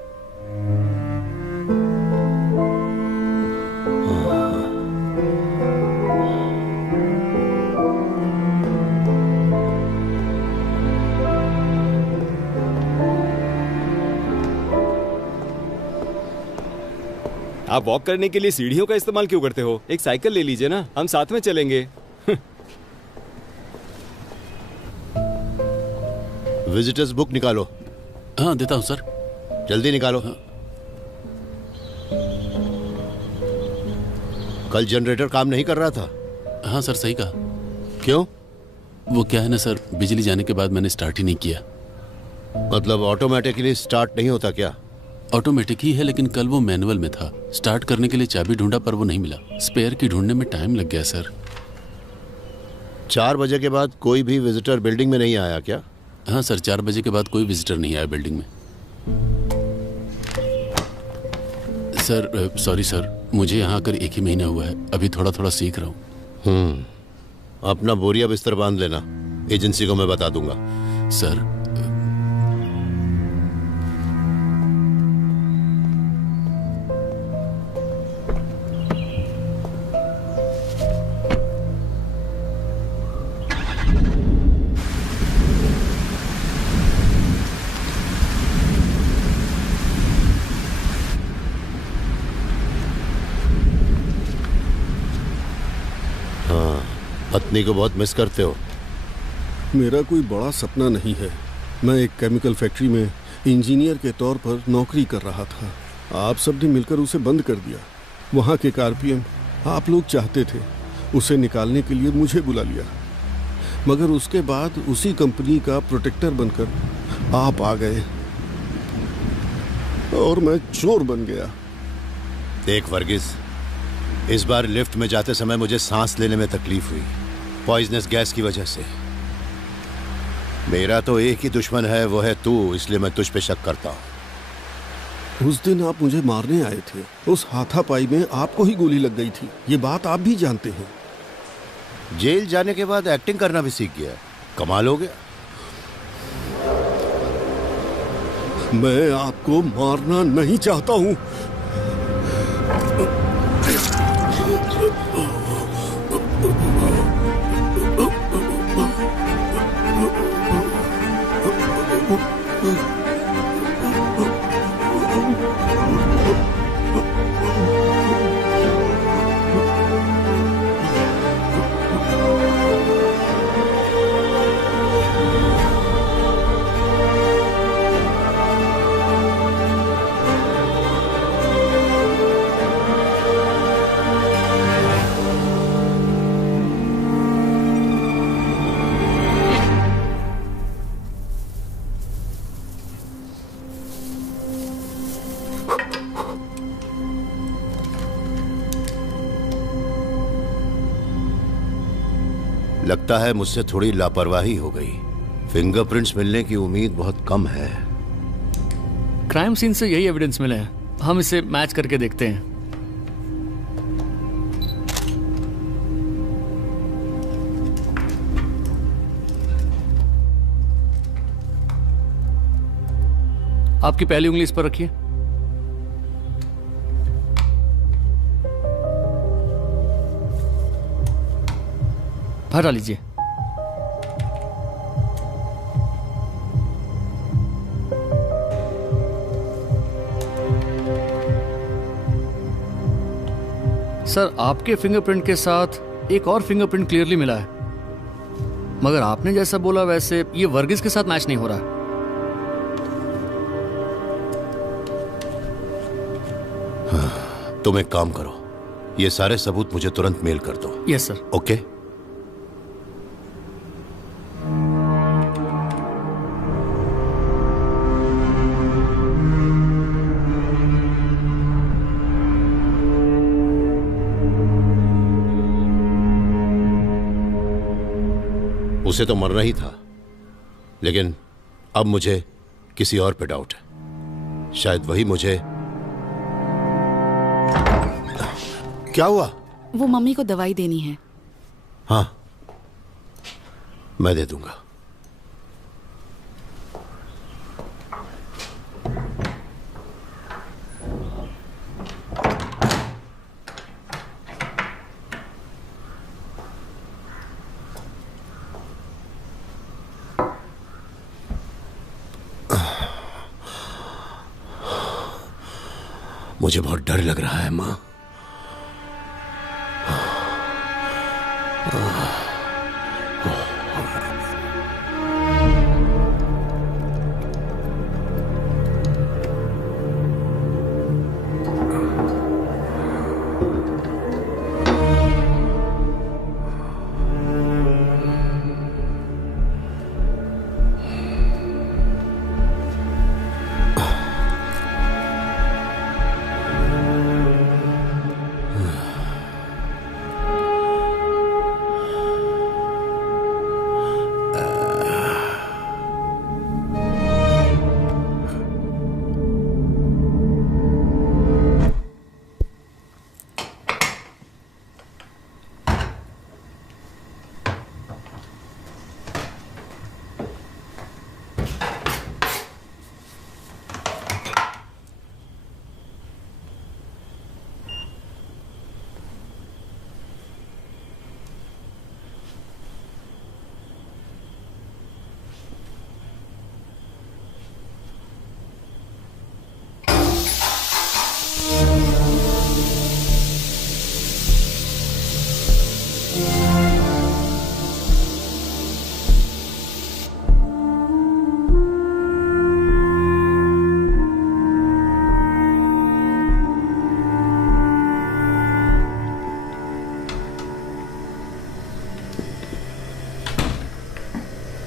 आप वॉक करने के लिए सीढ़ियों का इस्तेमाल क्यों करते हो? एक साइकिल ले लीजिए ना, हम साथ में चलेंगे। विजिटर्स बुक निकालो। हाँ देता हूँ सर। जल्दी निकालो। कल जनरेटर काम नहीं कर रहा था? हाँ सर सही कहा। क्यों? वो क्या है ना सर, बिजली जाने के बाद मैंने स्टार्ट ही नहीं किया। मतलब ऑटोमेटिकली स्टार्ट नहीं होता क्या? ऑटोमेटिक ही है, लेकिन कल वो मैनुअल में था। स्टार्ट करने के लिए चाबी ढूंढा पर वो नहीं मिला। स्पेयर की ढूंढने में टाइम लग गया सर। 4 बजे के बाद कोई भी विजिटर बिल्डिंग में नहीं आया क्या? हाँ सर, 4 बजे के बाद कोई विजिटर नहीं आया बिल्डिंग में। सर सॉरी सर, मुझे यहाँ आकर 1 ही महीना हुआ है, अभी थोड़ा थोड़ा सीख रहा हूँ। अपना बोरिया बिस्तर बांध लेना, एजेंसी को मैं बता दूंगा। सर पत्नी को बहुत मिस करते हो? मेरा कोई बड़ा सपना नहीं है। मैं एक केमिकल फैक्ट्री में इंजीनियर के तौर पर नौकरी कर रहा था। आप सब ने मिलकर उसे बंद कर दिया। वहाँ के आरपीएम आप लोग चाहते थे, उसे निकालने के लिए मुझे बुला लिया, मगर उसके बाद उसी कंपनी का प्रोटेक्टर बनकर आप आ गए और मैं चोर बन गया। देख वर्गीस, इस बार लिफ्ट में जाते समय मुझे सांस लेने में तकलीफ हुई, पॉइजनस गैस की वजह से। मेरा तो एक ही दुश्मन है, वो है तू, इसलिए मैं तुझ पे शक करता हूं। उस दिन आप मुझे मारने आए थे, उस हाथापाई में आपको ही गोली लग गई थी, ये बात आप भी जानते हैं। जेल जाने के बाद एक्टिंग करना भी सीख गया, कमाल हो गया। मैं आपको मारना नहीं चाहता हूं। लगता है मुझसे थोड़ी लापरवाही हो गई। फिंगरप्रिंट्स मिलने की उम्मीद बहुत कम है। क्राइम सीन से यही एविडेंस मिले हैं, हम इसे मैच करके देखते हैं। आपकी पहली उंगली इस पर रखिए। हटा लीजिए। सर, आपके फिंगरप्रिंट के साथ एक और फिंगरप्रिंट क्लियरली मिला है, मगर आपने जैसा बोला वैसे ये वर्गीस के साथ मैच नहीं हो रहा। हाँ, तुम एक काम करो, ये सारे सबूत मुझे तुरंत मेल कर दो। Yes sir. ओके। उसे तो मरना ही था, लेकिन अब मुझे किसी और पे डाउट है। शायद वही मुझे। क्या हुआ? वो मम्मी को दवाई देनी है। हाँ, मैं दे दूंगा। मुझे बहुत डर लग रहा है माँ।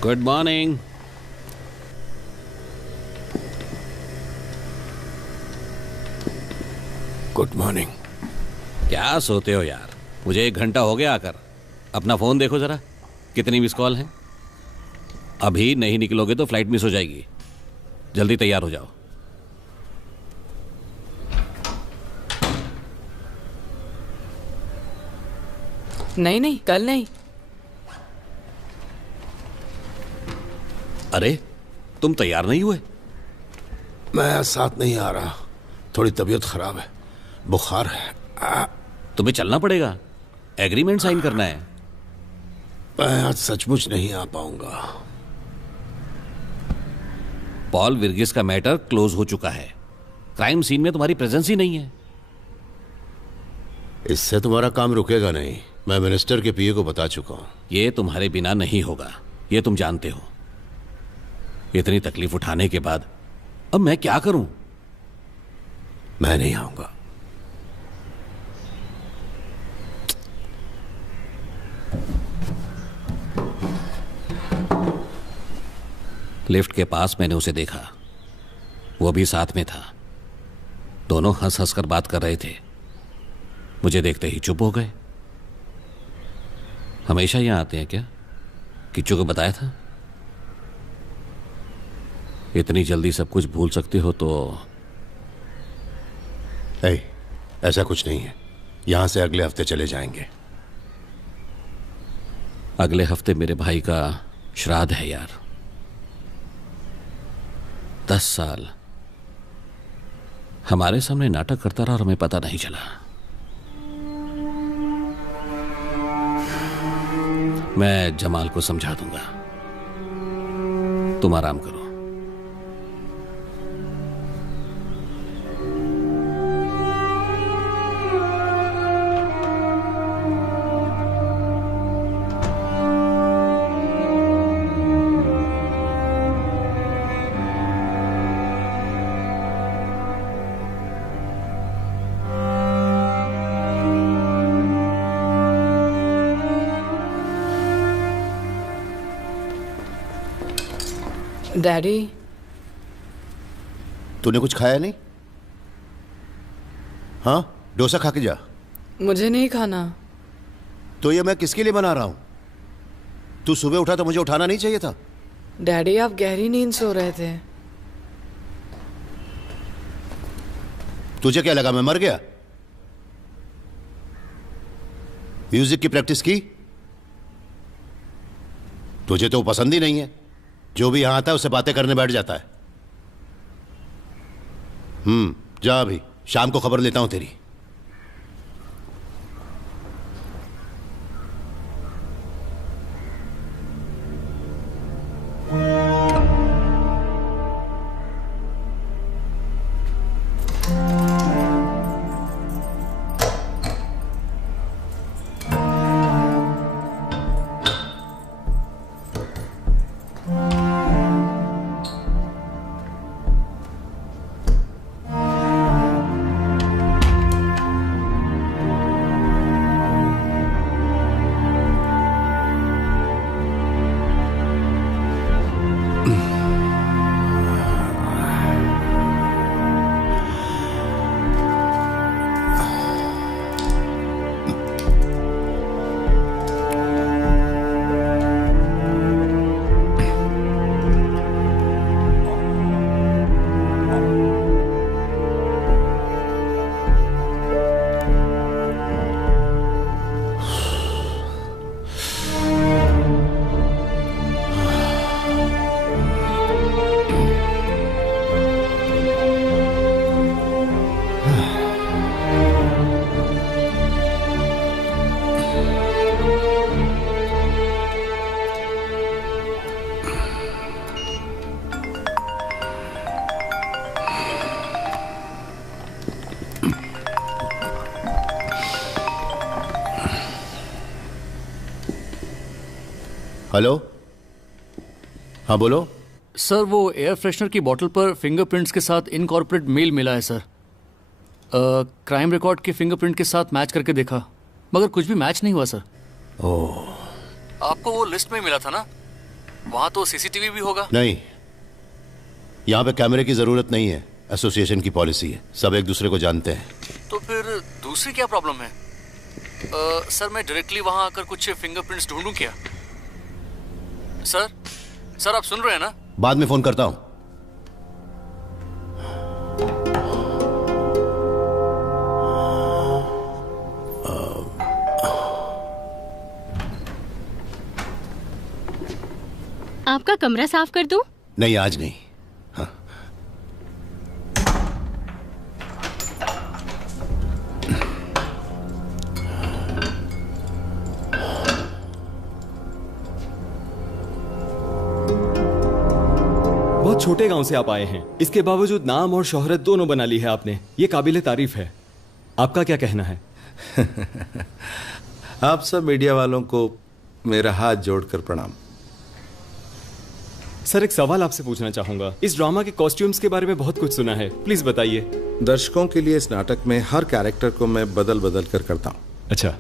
Good morning. Good morning. क्या सोते हो यार? मुझे 1 घंटा हो गया आकर। अपना फोन देखो जरा, कितनी मिस कॉल है। अभी नहीं निकलोगे तो फ्लाइट मिस हो जाएगी। जल्दी तैयार हो जाओ। नहीं नहीं, कल नहीं। अरे तुम तैयार नहीं हुए? मैं साथ नहीं आ रहा, थोड़ी तबीयत खराब है, बुखार है। तुम्हें चलना पड़ेगा, एग्रीमेंट साइन करना है। मैं आज सचमुच नहीं आ पाऊंगा। पॉल विर्गिस का मैटर क्लोज हो चुका है। क्राइम सीन में तुम्हारी प्रेजेंस ही नहीं है। इससे तुम्हारा काम रुकेगा नहीं। मैं मिनिस्टर के पीए को बता चुका हूं। ये तुम्हारे बिना नहीं होगा, ये तुम जानते हो। इतनी तकलीफ उठाने के बाद अब मैं क्या करूं? मैं नहीं आऊंगा। लिफ्ट के पास मैंने उसे देखा, वो भी साथ में था। दोनों हंस हंस कर बात कर रहे थे। मुझे देखते ही चुप हो गए। हमेशा यहां आते हैं क्या? किच्चू को बताया था? इतनी जल्दी सब कुछ भूल सकते हो तो? ऐसा कुछ नहीं है। यहां से अगले हफ्ते चले जाएंगे। अगले हफ्ते मेरे भाई का श्राद्ध है यार। 10 साल हमारे सामने नाटक करता रहा और हमें पता नहीं चला। मैं जमाल को समझा दूंगा। तुम आराम करो। डैडी, तूने कुछ खाया नहीं? हाँ, डोसा खा के जा। मुझे नहीं खाना। तो ये मैं किसके लिए बना रहा हूं? तू सुबह उठा तो मुझे उठाना नहीं चाहिए था? डैडी, आप गहरी नींद सो रहे थे। तुझे क्या लगा मैं मर गया? म्यूजिक की प्रैक्टिस की? तुझे तो पसंद ही नहीं है। जो भी यहां आता है उससे बातें करने बैठ जाता है। जा अभी, शाम को खबर लेता हूं तेरी। हेलो, हाँ बोलो। सर, वो एयर फ्रेशनर की बोतल पर फिंगरप्रिंट्स के साथ इनकॉर्पोरेट मेल मिला है सर। क्राइम रिकॉर्ड के फिंगरप्रिंट के साथ मैच करके देखा, मगर कुछ भी मैच नहीं हुआ सर। ओह, आपको वो लिस्ट में मिला था ना? वहाँ तो सीसीटीवी भी होगा। नहीं, यहाँ पे कैमरे की जरूरत नहीं है। एसोसिएशन की पॉलिसी है, सब एक दूसरे को जानते हैं। तो फिर दूसरी क्या प्रॉब्लम है? सर मैं डायरेक्टली वहाँ आकर कुछ फिंगरप्रिंट्स ढूंढूं क्या? सर आप सुन रहे हैं ना? बाद में फोन करता हूँ। आपका कमरा साफ कर दूं? नहीं, आज नहीं। हाँ। बहुत छोटे गांव से आप आए हैं, इसके बावजूद नाम और शोहरत दोनों बना ली है आपने। ये काबिले तारीफ है। आपका क्या कहना है? आप सब मीडिया वालों को मेरा हाथ जोड़कर प्रणाम। सर एक सवाल आपसे पूछना चाहूंगा। इस ड्रामा के कॉस्ट्यूम्स के बारे में बहुत कुछ सुना है, प्लीज बताइए। दर्शकों के लिए इस नाटक में हर कैरेक्टर को मैं बदल बदल कर करता हूँ। अच्छा।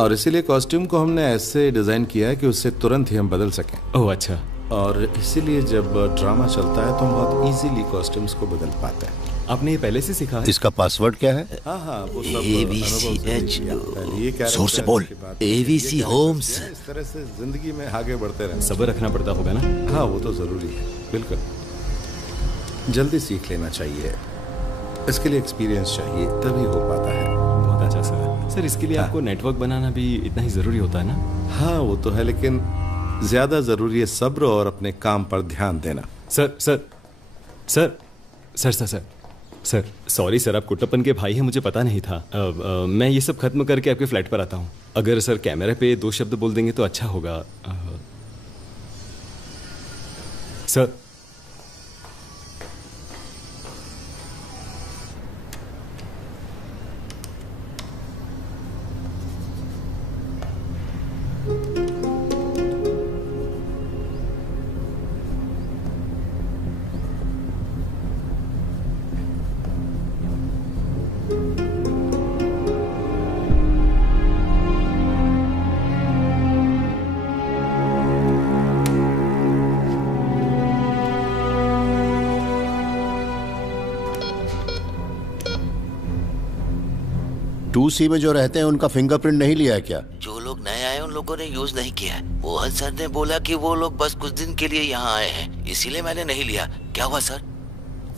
और इसीलिए कॉस्ट्यूम को हमने ऐसे डिजाइन किया है कि उससे तुरंत ही हम बदल सकें। ओह अच्छा। और इसीलिए जब ड्रामा चलता है तो हम बहुत इजीली कॉस्ट्यूम्स को बदल पाते हैं। आपने ये पहले से सीखा है? इसका पासवर्ड क्या है? हाँ वो सब जोर से बोल। AVC homes. इस तरह से जिंदगी में आगे बढ़ते रहना। सब्र रखना पड़ता होगा ना? हाँ वो तो जरूरी है, बिल्कुल। जल्दी सीख लेना चाहिए, इसके लिए एक्सपीरियंस चाहिए, तभी हो पाता है। बहुत अच्छा सर इसके लिए आपको नेटवर्क बनाना भी इतना ही जरूरी होता है ना? हाँ वो तो है, लेकिन ज्यादा जरूरी है सब्र और अपने काम पर ध्यान देना। सर सॉरी सर, आप कुट्टप्पन के भाई हैं, मुझे पता नहीं था। मैं ये सब खत्म करके आपके फ्लैट पर आता हूँ। अगर सर कैमरे पे 2 शब्द बोल देंगे तो अच्छा होगा। सर C में जो रहते हैं उनका फिंगरप्रिंट नहीं लिया है क्या? जो लोग नए आए उन लोगों ने यूज नहीं किया है। मोहन सर ने बोला कि वो लोग बस कुछ दिन के लिए यहाँ आए हैं, इसीलिए मैंने नहीं लिया। क्या हुआ सर,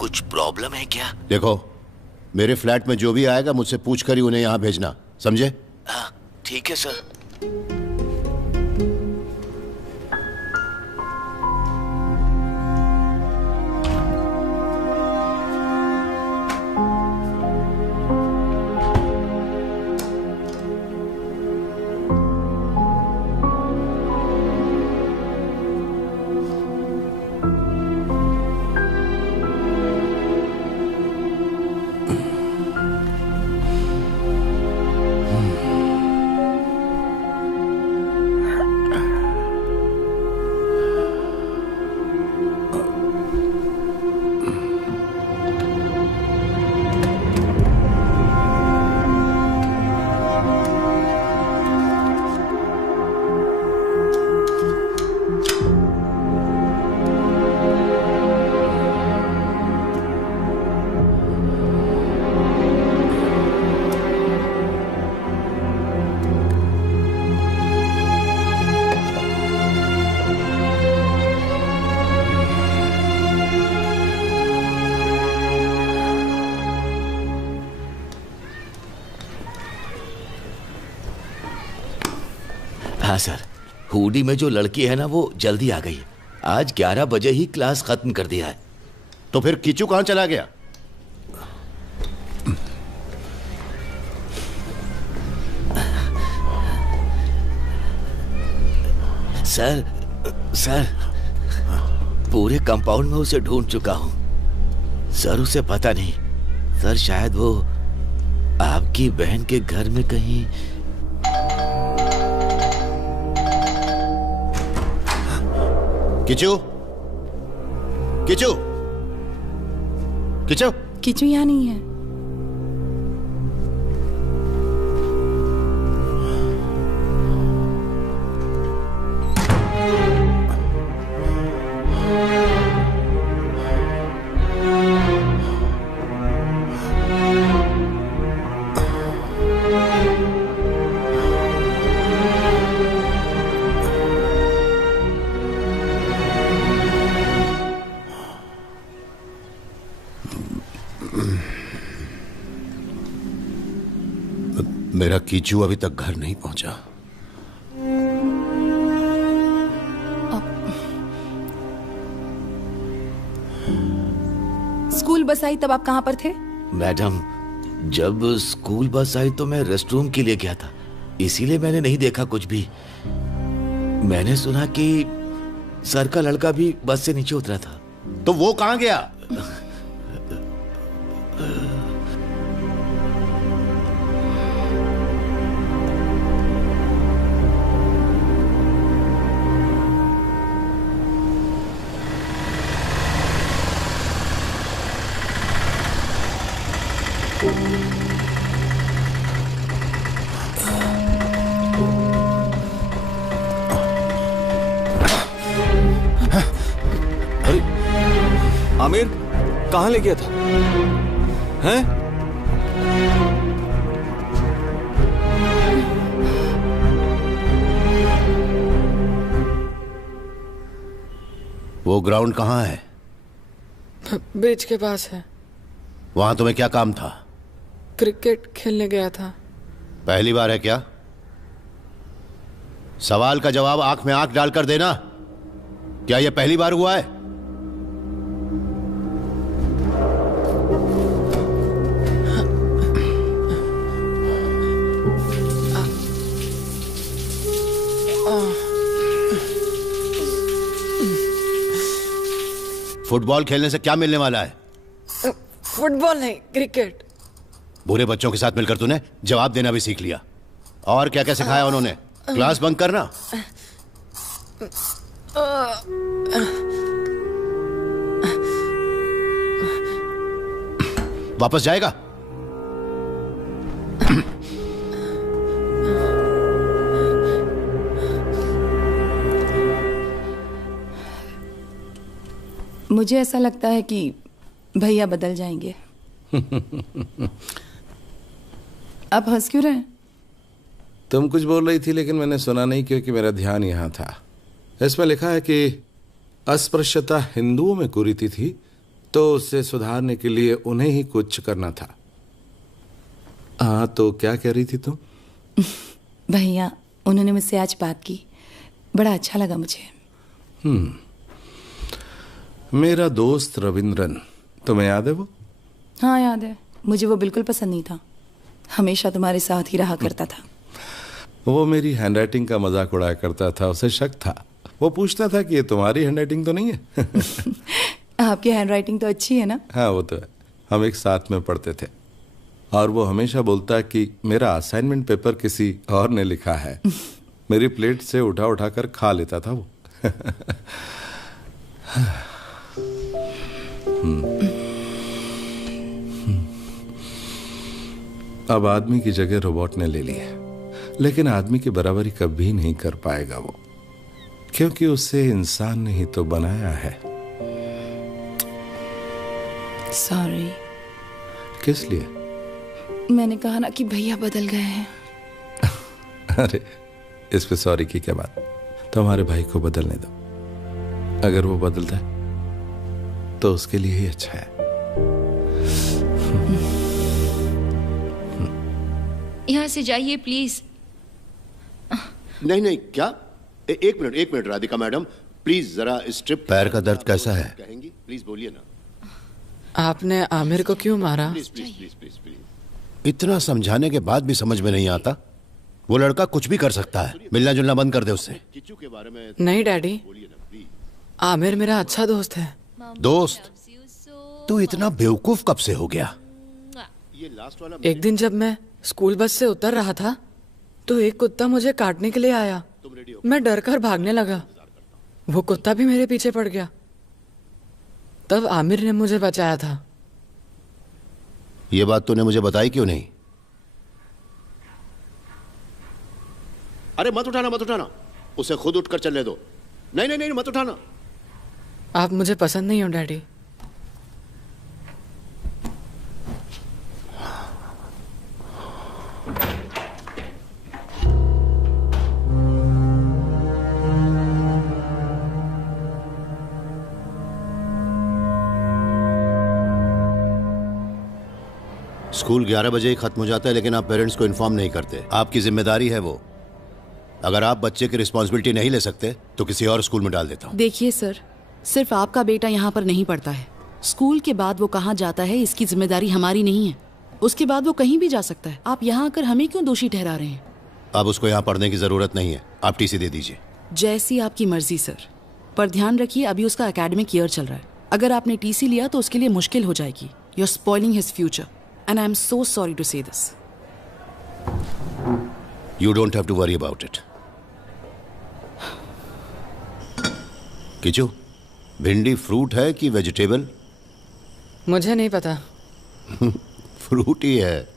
कुछ प्रॉब्लम है क्या? देखो, मेरे फ्लैट में जो भी आएगा मुझसे पूछ कर ही उन्हें यहाँ भेजना, समझे? हाँ ठीक है सर। हाँ सर, हुडी में जो लड़की है ना वो जल्दी आ गई। आज 11 बजे ही क्लास खत्म कर दिया है। तो फिर किचू कहाँ चला गया? सर पूरे कंपाउंड में उसे ढूंढ चुका हूं सर, उसे पता नहीं सर, शायद वो आपकी बहन के घर में कहीं। किचू, किचू, किचू, किचू यहाँ नहीं है। मेरा कीचू अभी तक घर नहीं पहुंचा। स्कूल बस आई तब आप कहाँ पर थे? मैडम, जब स्कूल बस आई तो मैं रेस्टरूम के लिए गया था, इसीलिए मैंने नहीं देखा कुछ भी। मैंने सुना कि सर का लड़का भी बस से नीचे उतरा था। तो वो कहाँ गया? आमिर कहाँ ले गया था? हैं? वो ग्राउंड कहाँ है? ब्रिज के पास है। वहां तुम्हें क्या काम था? क्रिकेट खेलने गया था। पहली बार है क्या? सवाल का जवाब आंख में आंख डालकर देना। क्या यह पहली बार हुआ है? फुटबॉल खेलने से क्या मिलने वाला है? फुटबॉल नहीं, क्रिकेट। बुरे बच्चों के साथ मिलकर तूने जवाब देना भी सीख लिया। और क्या क्या सिखाया उन्होंने? क्लास बंक करना? वापस जाएगा? मुझे ऐसा लगता है कि भैया बदल जाएंगे। आप हंस क्यों रहे हैं? तुम कुछ बोल रही थी लेकिन मैंने सुना नहीं क्योंकि मेरा ध्यान यहां था। इसमें लिखा है कि अस्पृश्यता हिंदुओं में कुरीति थी, तो उसे सुधारने के लिए उन्हें ही कुछ करना था। हाँ, तो क्या कह रही थी तुम? भैया, उन्होंने मुझसे आज बात की, बड़ा अच्छा लगा मुझे। मेरा दोस्त रविंद्रन, तुम्हें याद है वो? हाँ याद है। मुझे वो बिल्कुल पसंद नहीं था, हमेशा तुम्हारे साथ ही रहा करता था। वो मेरी हैंडराइटिंग का मजाक उड़ाया करता था, उसे शक था। वो पूछता था कि ये तुम्हारी हैंडराइटिंग तो नहीं है? आपकी हैंडराइटिंग तो अच्छी है ना? हाँ वो तो है, हम एक साथ में पढ़ते थे। और वो हमेशा बोलता कि मेरा असाइनमेंट पेपर किसी और ने लिखा है। मेरी प्लेट से उठा उठा कर खा लेता था वो। अब आदमी की जगह रोबोट ने ले ली है, लेकिन आदमी की बराबरी कभी नहीं कर पाएगा वो, क्योंकि उसे इंसान ने ही तो बनाया है। सॉरी। किस लिए? मैंने कहा ना कि भैया बदल गए हैं। अरे इस पे सॉरी की क्या बात? तुम्हारे भाई को बदलने दो, अगर वो बदलता है तो उसके लिए ही अच्छा है। यहाँ से जाइए प्लीज। नहीं नहीं, क्या? एक मिनट राधिका मैडम, प्लीज जरा स्ट्रिप। पैर का दर्द कैसा है? कहेंगी प्लीज, बोलिए ना। आपने आमिर को क्यों मारा? Please please please please please. इतना समझाने के बाद भी समझ में नहीं आता। वो लड़का कुछ भी कर सकता है, मिलना जुलना बंद कर दे उससे। नहीं डैडी, आमिर मेरा अच्छा दोस्त है। दोस्त? तू इतना बेवकूफ कब से हो गया? एक दिन जब मैं स्कूल बस से उतर रहा था तो एक कुत्ता मुझे काटने के लिए आया। मैं डर कर भागने लगा, वो कुत्ता भी मेरे पीछे पड़ गया। तब आमिर ने मुझे बचाया था। ये बात तूने मुझे बताई क्यों नहीं? अरे मत उठाना, उसे खुद उठकर चलने दो। नहीं नहीं नहीं, मत उठाना। आप मुझे पसंद नहीं हो डैडी। स्कूल 11 बजे ही खत्म हो जाता है, लेकिन आप पेरेंट्स को इन्फॉर्म नहीं करते। आपकी जिम्मेदारी है वो। अगर आप बच्चे की रिस्पॉन्सिबिलिटी नहीं ले सकते तो किसी और स्कूल में डाल देता हूँ। देखिए सर, सिर्फ आपका बेटा यहाँ पर नहीं पढ़ता है। स्कूल के बाद वो कहाँ जाता है इसकी जिम्मेदारी हमारी नहीं है। उसके बाद वो कहीं भी जा सकता है। आप यहाँ आकर हमें क्यों दोषी ठहरा रहे हैं? अब उसको यहाँ पढ़ने की जरूरत नहीं है, आप टीसी दे दीजिए। जैसी आपकी मर्जी सर, पर ध्यान रखिए अभी उसका एकेडमिक ईयर चल रहा है। अगर आपने टीसी लिया तो उसके लिए मुश्किल हो जाएगी। You are spoiling his future and I am so sorry to say this. You don't have to worry about it. Kichu, भिंडी फ्रूट है कि वेजिटेबल? मुझे नहीं पता। फ्रूट ही है।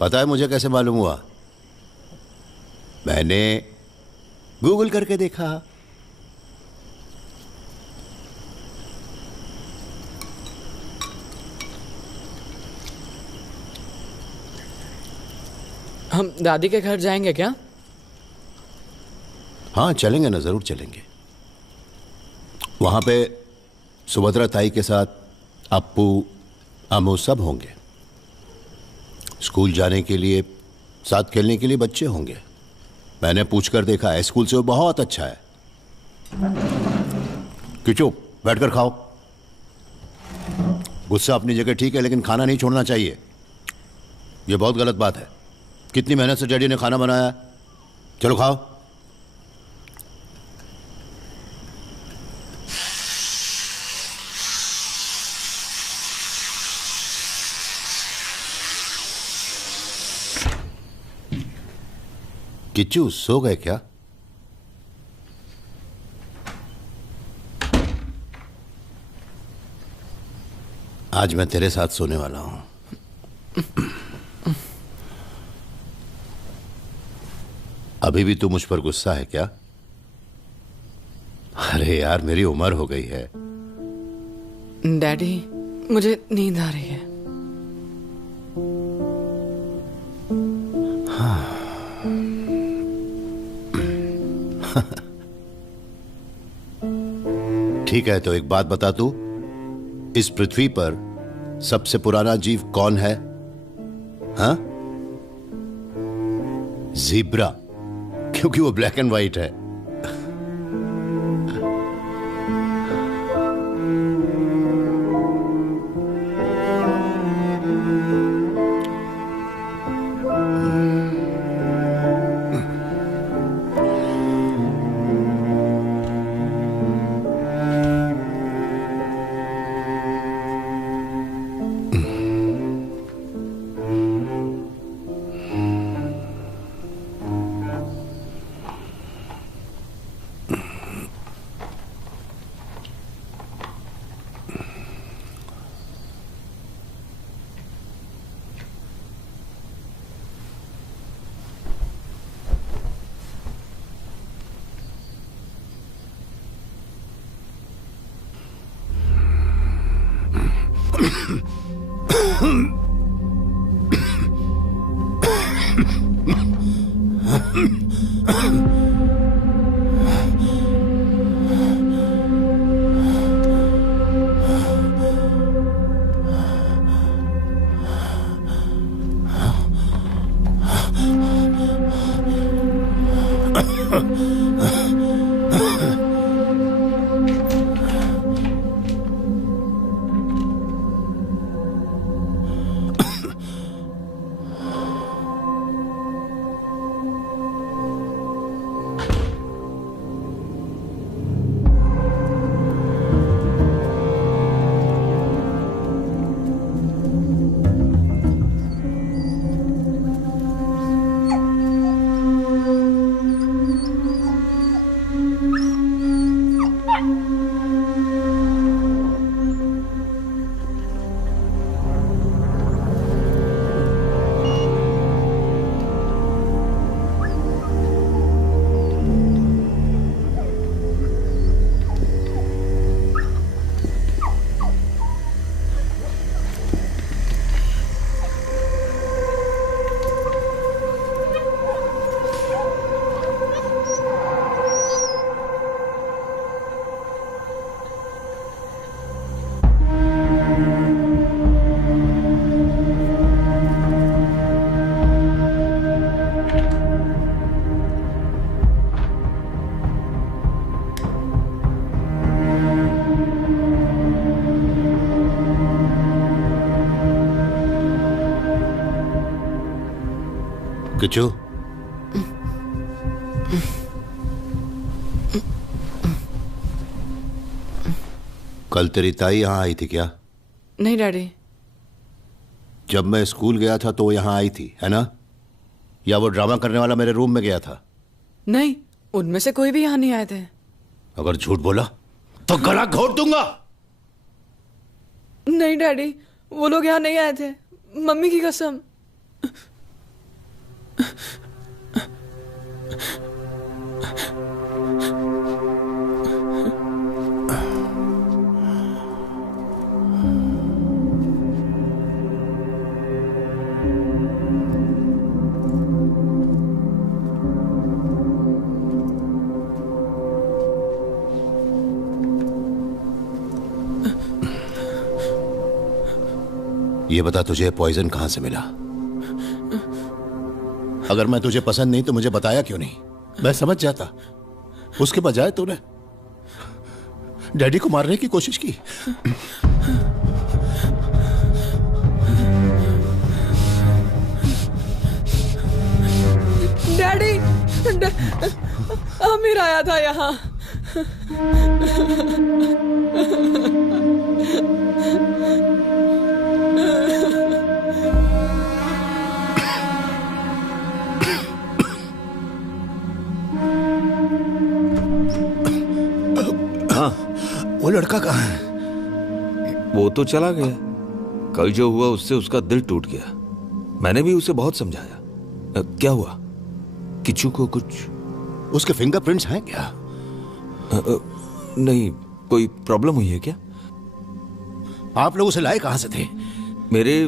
पता है मुझे कैसे मालूम हुआ? मैंने गूगल करके देखा। हम दादी के घर जाएंगे क्या? हाँ चलेंगे ना, जरूर चलेंगे। वहां पे सुभद्रा ताई के साथ अप्पू अम्मू सब होंगे। स्कूल जाने के लिए, साथ खेलने के लिए बच्चे होंगे। मैंने पूछकर देखा है, स्कूल से वो बहुत अच्छा है। किचू, बैठकर खाओ। गुस्सा अपनी जगह ठीक है, लेकिन खाना नहीं छोड़ना चाहिए। ये बहुत गलत बात है। कितनी मेहनत से डैडी ने खाना बनाया है। चलो खाओ। किच्चू सो गए क्या? आज मैं तेरे साथ सोने वाला हूं। अभी भी तू मुझ पर गुस्सा है क्या? अरे यार, मेरी उम्र हो गई है। डैडी, मुझे नींद आ रही है। ठीक है, तो एक बात बता तू, इस पृथ्वी पर सबसे पुराना जीव कौन है? हाँ? ज़ीब्रा, क्योंकि वो ब्लैक एंड व्हाइट है। किचू, कल तेरी ताई यहां आई थी क्या? नहीं डैडी। जब मैं स्कूल गया था तो वो यहां आई थी, है ना? या वो ड्रामा करने वाला मेरे रूम में गया था? नहीं, उनमें से कोई भी यहाँ नहीं आए थे। अगर झूठ बोला तो गला घोट दूंगा। नहीं डैडी, वो लोग यहाँ नहीं आए थे, मम्मी की कसम। ये बता, तुझे पॉइजन कहां से मिला? अगर मैं तुझे पसंद नहीं तो मुझे बताया क्यों नहीं? मैं समझ जाता। उसके बजाय तूने डैडी को मारने की कोशिश की। डैडी, आमिर आया था यहाँ। हाँ, वो लड़का कहाँ है? वो तो चला गया। कल जो हुआ उससे उसका दिल टूट गया। मैंने भी उसे बहुत समझाया। क्या हुआ? किचू को कुछ? उसके फिंगरप्रिंट्स हैं क्या? नहीं, कोई प्रॉब्लम हुई है क्या? आप लोग उसे लाए कहां से थे? मेरे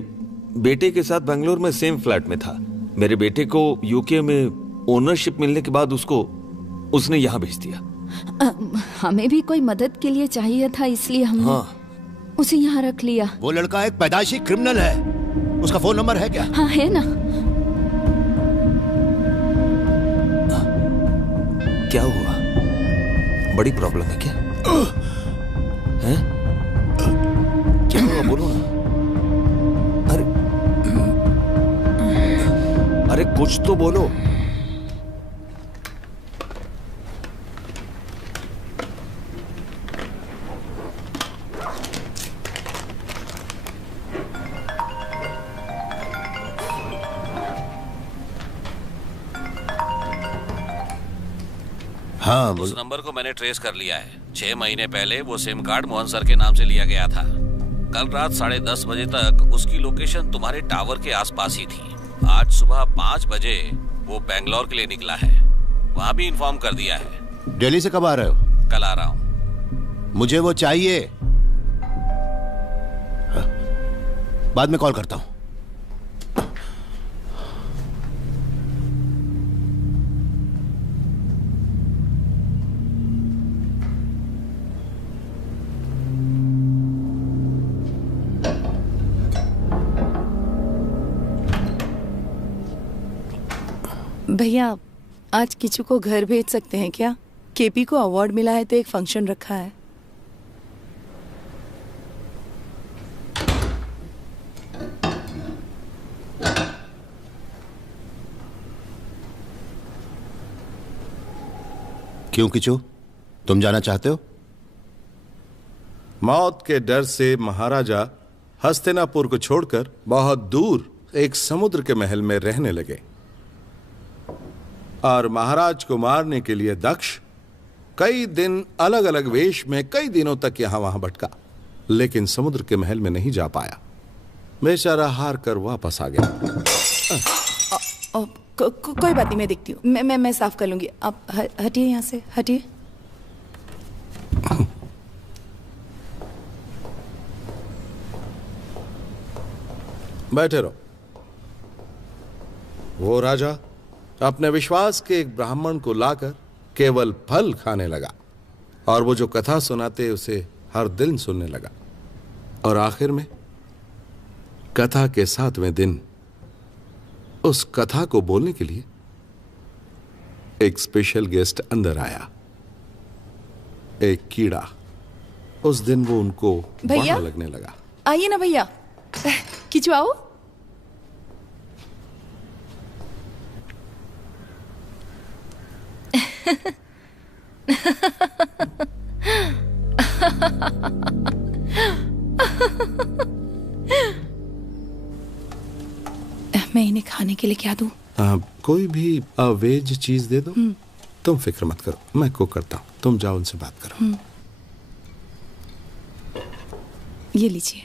बेटे के साथ बेंगलोर में सेम फ्लैट में था। मेरे बेटे को यूके में ओनरशिप मिलने के बाद उसने यहाँ भेज दिया। हमें भी कोई मदद के लिए चाहिए था, इसलिए हमने उसे यहाँ रख लिया। वो लड़का एक पैदाइशी क्रिमिनल है। उसका फोन नंबर है क्या? हाँ, है ना। क्या हुआ? बड़ी प्रॉब्लम है क्या? हैं? क्या हुआ, बोलो ना। अरे कुछ तो बोलो। हाँ, उस नंबर को मैंने ट्रेस कर लिया है। 6 महीने पहले वो सिम कार्ड मोहन सर के नाम से लिया गया था। कल रात 10:30 बजे तक उसकी लोकेशन तुम्हारे टावर के आसपास ही थी। आज सुबह 5 बजे वो बेंगलोर के लिए निकला है। वहां भी इन्फॉर्म कर दिया है। दिल्ली से कब आ रहे हो? कल आ रहा हूँ। मुझे वो चाहिए। बाद में कॉल करता हूँ। भैया, आज किचू को घर भेज सकते हैं क्या? केपी को अवार्ड मिला है तो एक फंक्शन रखा है। क्यों किचू, तुम जाना चाहते हो? मौत के डर से महाराजा हस्तिनापुर को छोड़कर बहुत दूर एक समुद्र के महल में रहने लगे और महाराज को मारने के लिए दक्ष कई दिन अलग अलग वेश में कई दिनों तक यहां वहां भटका, लेकिन समुद्र के महल में नहीं जा पाया। बेचारा हार कर वापस आ गया। कोई बात नहीं, मैं देखती हूँ। मैं साफ कर लूंगी। आप हटिए यहाँ से, हटिए। बैठे रहो। वो राजा अपने विश्वास के एक ब्राह्मण को लाकर केवल फल खाने लगा और वो जो कथा सुनाते उसे हर दिन सुनने लगा। और आखिर में कथा के 7वें दिन उस कथा को बोलने के लिए एक स्पेशल गेस्ट अंदर आया, एक कीड़ा। उस दिन वो उनको भैया लगने लगा। आइए ना भैया, किचू आओ। मैं इन्हें खाने के लिए क्या दूं? कोई भी वेज चीज दे दो। तुम फिक्र मत करो, मैं कुक करता हूँ, तुम जाओ उनसे बात करो। ये लीजिए।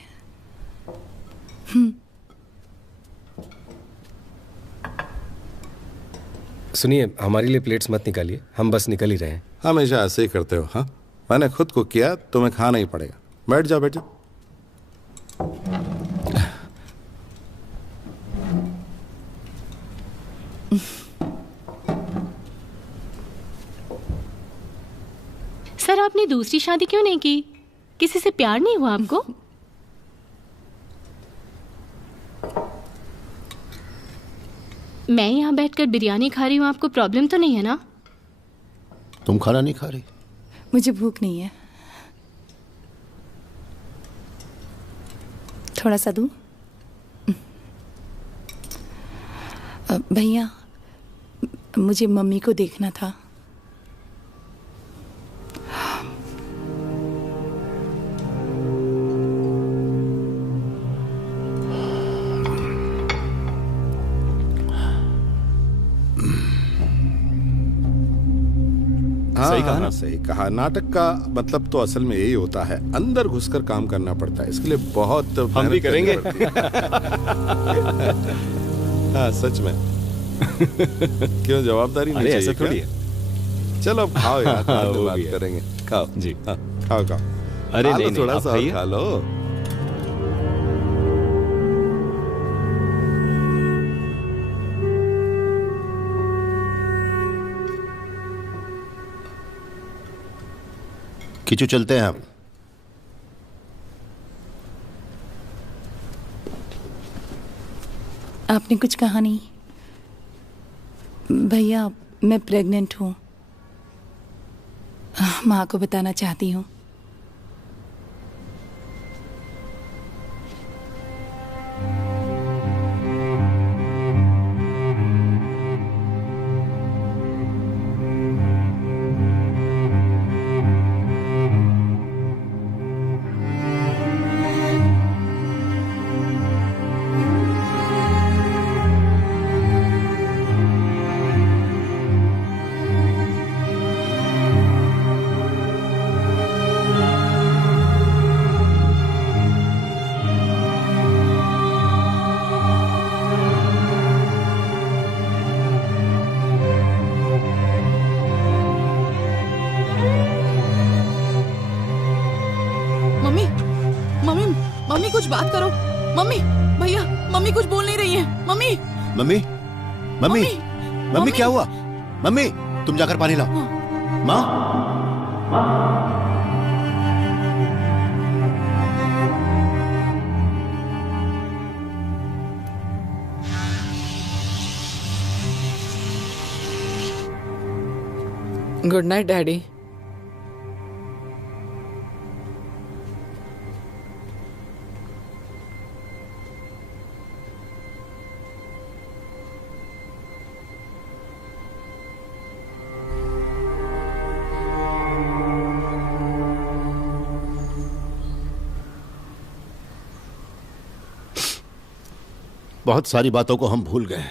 सुनिए, हमारे लिए प्लेट्स मत निकालिए, हम बस निकल ही रहे हैं। हमेशा ऐसे ही करते हो। हाँ, मैंने खुद कुक किया, तुम्हें खाना ही पड़ेगा। बैठ जाओ, बैठ जाओ। सर, आपने दूसरी शादी क्यों नहीं की? किसी से प्यार नहीं हुआ आपको? मैं यहाँ बैठकर बिरयानी खा रही हूँ, आपको प्रॉब्लम तो नहीं है ना? तुम खाना नहीं खा रही? मुझे भूख नहीं है। थोड़ा सा दूं? भैया, मुझे मम्मी को देखना था। सही कहा ना? सही कहा। नाटक का मतलब तो असल में यही होता है, अंदर घुसकर काम करना पड़ता है। इसके लिए बहुत हम भी करेंगे। हाँ, सच में। क्यों, जवाबदारी नहीं चाहिए? ऐसा थोड़ी है। चलो अब खाओ यार, बाद में बात करेंगे। खाओ जी। हाँ, खाओ खाओ। अरे नहीं, थोड़ा आप सा और खा लो। किचू, चलते हैं आप। आपने कुछ कहा नहीं। भैया, मैं प्रेग्नेंट हूँ। माँ को बताना चाहती हूँ। मम्मी कुछ बात करो। मम्मी, भैया, मम्मी कुछ बोल नहीं रही है। मम्मी, मम्मी, मम्मी, मम्मी, क्या हुआ? मम्मी, तुम जाकर पानी लाओ। माँ, गुड नाइट डैडी। बहुत सारी बातों को हम भूल गए,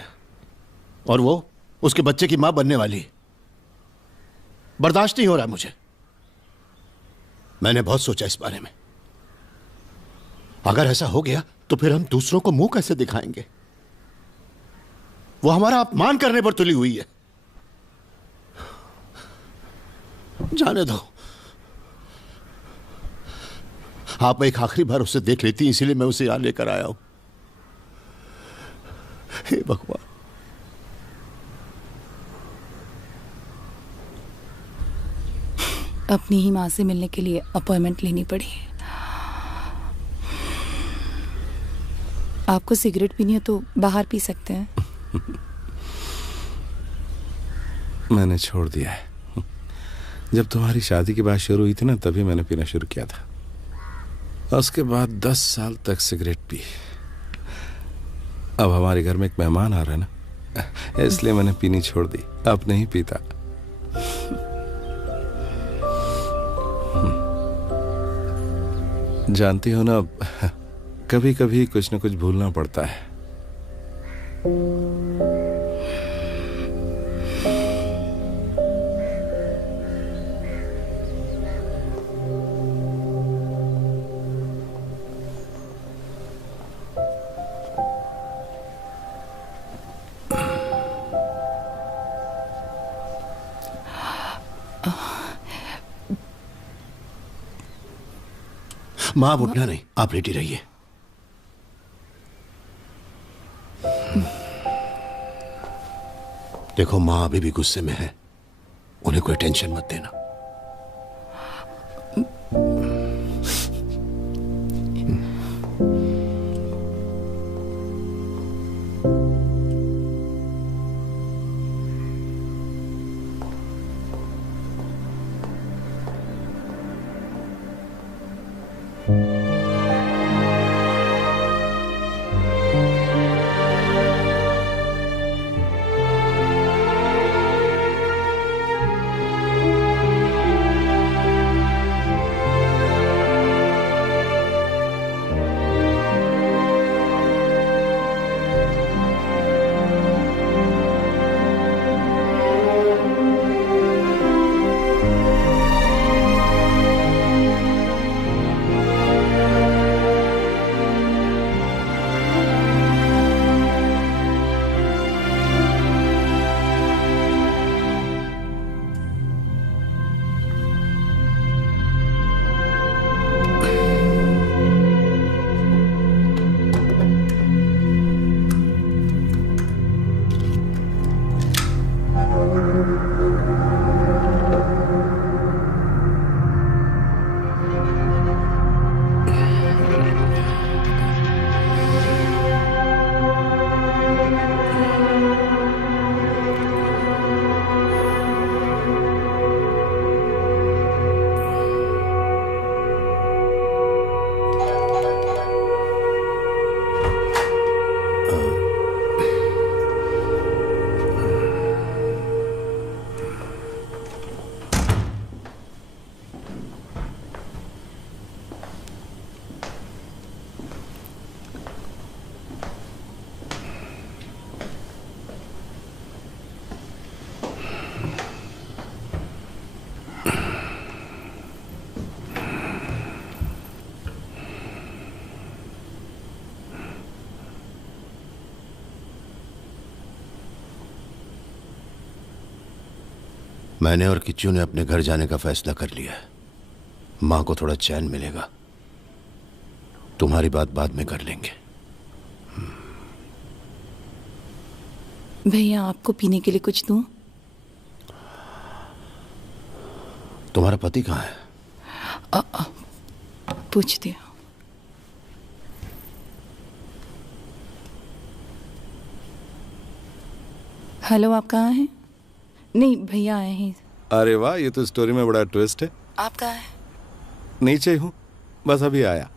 और वो उसके बच्चे की मां बनने वाली। बर्दाश्त नहीं हो रहा मुझे। मैंने बहुत सोचा इस बारे में। अगर ऐसा हो गया तो फिर हम दूसरों को मुंह कैसे दिखाएंगे? वो हमारा अपमान करने पर तुली हुई है। जाने दो। आप एक आखिरी बार उसे देख लेती, इसीलिए मैं उसे यहां लेकर आया हूं। हे भगवान। अपनी ही माँ से मिलने के लिए अपॉइंटमेंट लेनी पड़ी। आपको सिगरेट पीनी है तो बाहर पी सकते हैं। मैंने छोड़ दिया है। जब तुम्हारी शादी की बात शुरू हुई थी ना, तभी मैंने पीना शुरू किया था। उसके बाद 10 साल तक सिगरेट पी। अब हमारे घर में एक मेहमान आ रहा है ना, इसलिए मैंने पीनी छोड़ दी। अब नहीं पीता। जानती हो ना, कभी कभी कुछ न कुछ भूलना पड़ता है। माँ आप उठना नहीं, आप लेटी रहिए। देखो माँ अभी भी गुस्से में है, उन्हें कोई टेंशन मत देना। मैंने और किच्चू ने अपने घर जाने का फैसला कर लिया है। माँ को थोड़ा चैन मिलेगा। तुम्हारी बात बाद में कर लेंगे। भैया आपको पीने के लिए कुछ दूं? तुम्हारा पति कहाँ है? पूछती हूँ। हेलो, आप कहाँ हैं? नहीं, भैया आए हैं। अरे वाह, ये तो स्टोरी में बड़ा ट्विस्ट है। आप कहाँ हैं? नीचे हूँ, बस अभी आया।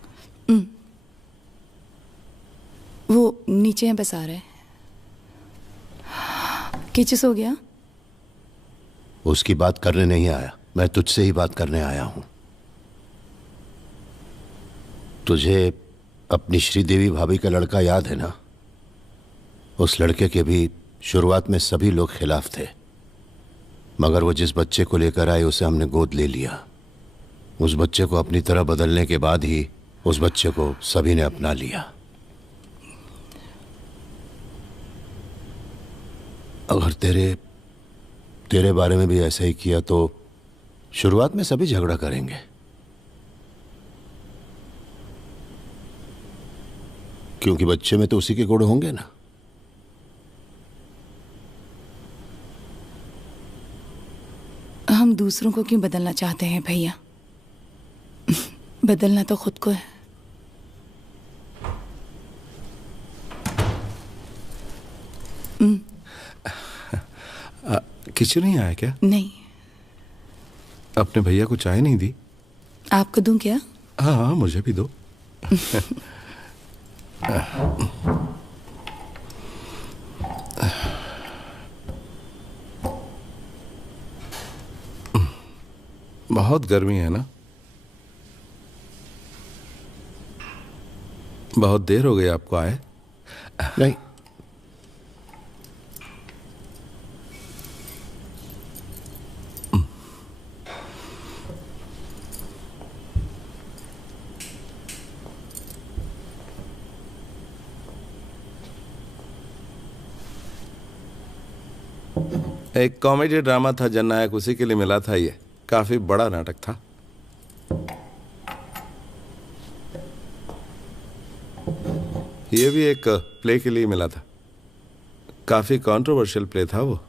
वो नीचे हैं, बस आ रहे हैं। किचु सो गया? उसकी बात करने नहीं आया, मैं तुझसे ही बात करने आया हूं। तुझे अपनी श्रीदेवी भाभी का लड़का याद है ना? उस लड़के के भी शुरुआत में सभी लोग खिलाफ थे, मगर वो जिस बच्चे को लेकर आए उसे हमने गोद ले लिया। उस बच्चे को अपनी तरह बदलने के बाद ही उस बच्चे को सभी ने अपना लिया। अगर तेरे बारे में भी ऐसा ही किया तो शुरुआत में सभी झगड़ा करेंगे। क्योंकि बच्चे में तो उसी के गुण होंगे ना। हम दूसरों को क्यों बदलना चाहते हैं भैया? बदलना तो खुद को है। किचु नहीं आया क्या? नहीं। अपने भैया को चाय नहीं दी? आपको दूं क्या? हाँ हाँ, मुझे भी दो। बहुत गर्मी है ना? बहुत देर हो गई आपको आए? नहीं। एक कॉमेडी ड्रामा था जननायक, उसी के लिए मिला था। ये काफी बड़ा नाटक था। ये भी एक प्ले के लिए मिला था। काफी कंट्रोवर्शियल प्ले था वो।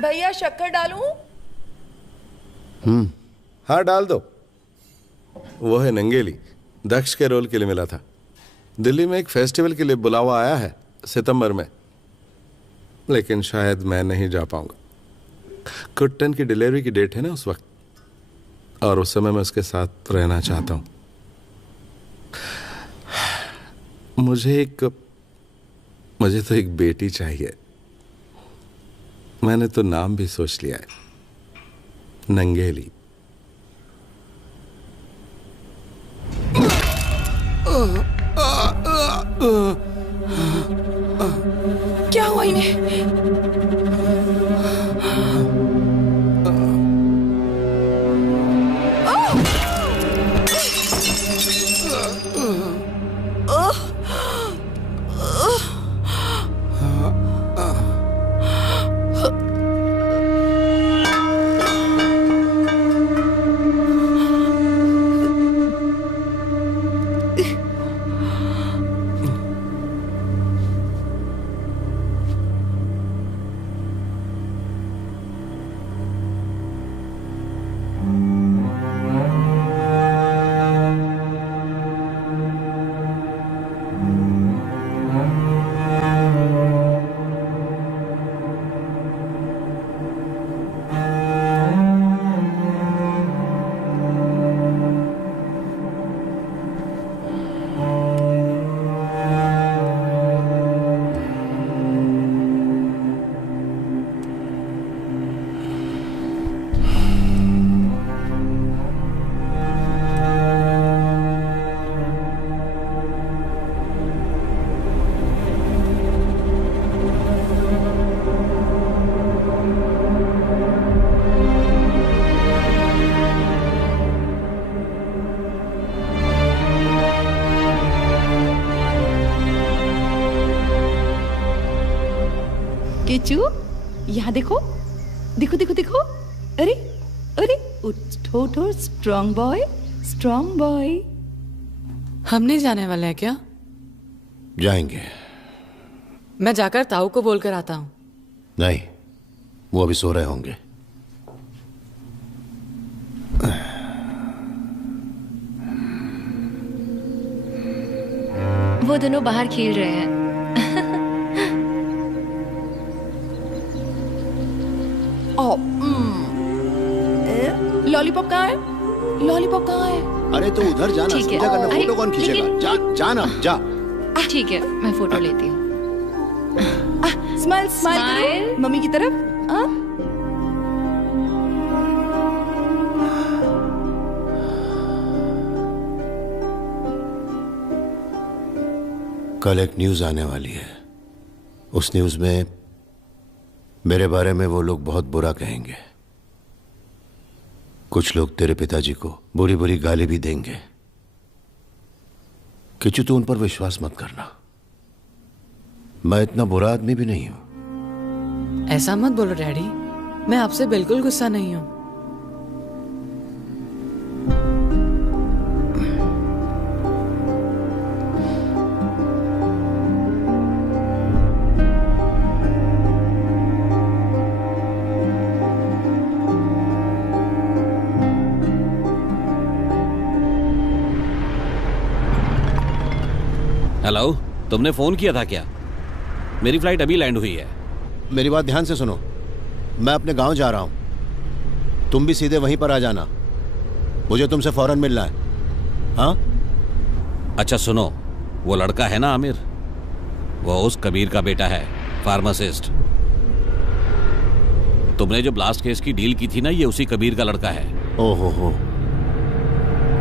भैया शक्कर डालूं? हाँ डाल दो। वो है नंगेली, दक्ष के रोल के लिए मिला था। दिल्ली में एक फेस्टिवल के लिए बुलावा आया है सितंबर में, लेकिन शायद मैं नहीं जा पाऊंगा। कुट्टन की डिलीवरी की डेट है ना उस वक्त, और उस समय मैं उसके साथ रहना चाहता हूं। मुझे तो एक बेटी चाहिए। मैंने तो नाम भी सोच लिया है, नंगेली। क्या हुआ इन्हें? किचू, यहाँ देखो, देखो देखो देखो। अरे अरे, उठो उठो, स्ट्रॉन्ग बॉय, स्ट्रॉन्ग बॉय। हम नहीं जाने वाले हैं क्या? जाएंगे। मैं जाकर ताऊ को बोलकर आता हूँ। नहीं, वो अभी सो रहे होंगे। वो दोनों बाहर खेल रहे हैं। लॉलीपॉप कहाँ है? लॉलीपॉप कहाँ है? अरे तो उधर जाना, समझा करना, फोटो कौन खींचेगा? जाना, जा। ठीक है, मैं फोटो लेती हूँ। स्माइल स्माइल मम्मी की तरफ। कल एक न्यूज आने वाली है। उस न्यूज में मेरे बारे में वो लोग बहुत बुरा कहेंगे। कुछ लोग तेरे पिताजी को बुरी बुरी गाली भी देंगे। किचू, तू उन पर विश्वास मत करना। मैं इतना बुरा आदमी भी नहीं हूं। ऐसा मत बोलो डैडी, मैं आपसे बिल्कुल गुस्सा नहीं हूं। हेलो, तुमने फोन किया था क्या? मेरी फ्लाइट अभी लैंड हुई है। मेरी बात ध्यान से सुनो। मैं अपने गांव जा रहा हूं, तुम भी सीधे वहीं पर आ जाना। मुझे तुमसे फौरन मिलना है। हाँ? अच्छा सुनो, वो लड़का है ना आमिर, वो उस कबीर का बेटा है, फार्मासिस्ट। तुमने जो ब्लास्ट केस की डील की थी ना, ये उसी कबीर का लड़का है। ओहो हो।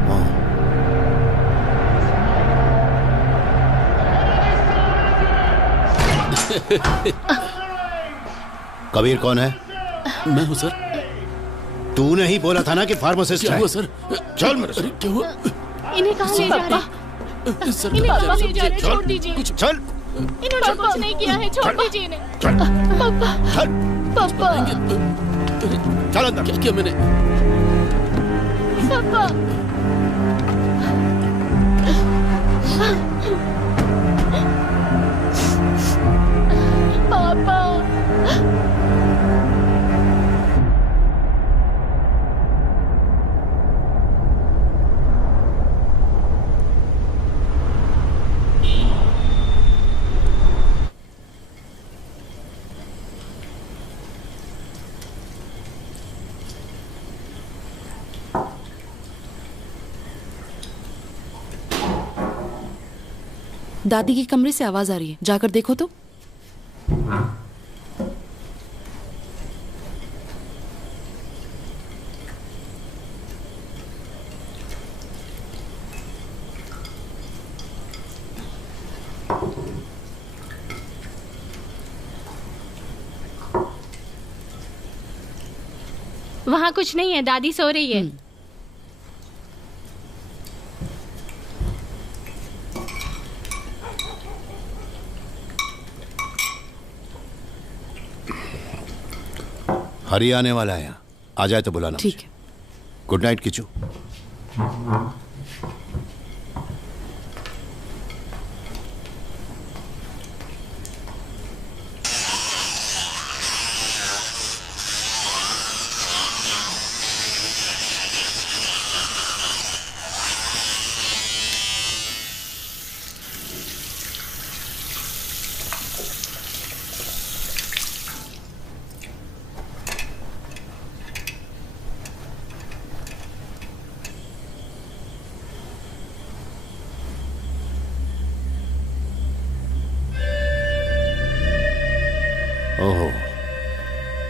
हाँ। कबीर कौन है? मैं हूँ सर। तूने ही बोला था ना कि फार्मासिस्ट है। क्या हुआ सर? चल मेरे साथ। क्या हुआ? इन्हें कहाँ ले जा रहे हैं? इन्हें कहाँ ले जा रहे हैं? छोड़ दीजिए। चल। इन्होंने कुछ नहीं किया है, छोड़ दीजिए इन्हें। पापा। पापा। चल अंदर। क्या किया मैंने? पापा। पापा। दादी के कमरे से आवाज आ रही है, जाकर देखो तो। वहाँ कुछ नहीं है, दादी सो रही है। हरी आने वाला है यहाँ, आ जाए तो बुलाना। ठीक है। Good night Kishu. ओहो,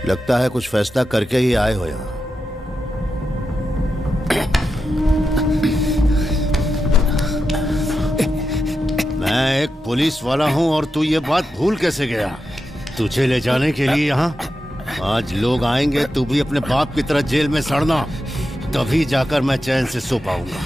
लगता है कुछ फैसला करके ही आए हो यहाँ। मैं एक पुलिस वाला हूँ और तू ये बात भूल कैसे गया? तुझे ले जाने के लिए यहाँ आज लोग आएंगे, तू भी अपने बाप की तरह जेल में सड़ना, तभी जाकर मैं चैन से सो पाऊंगा।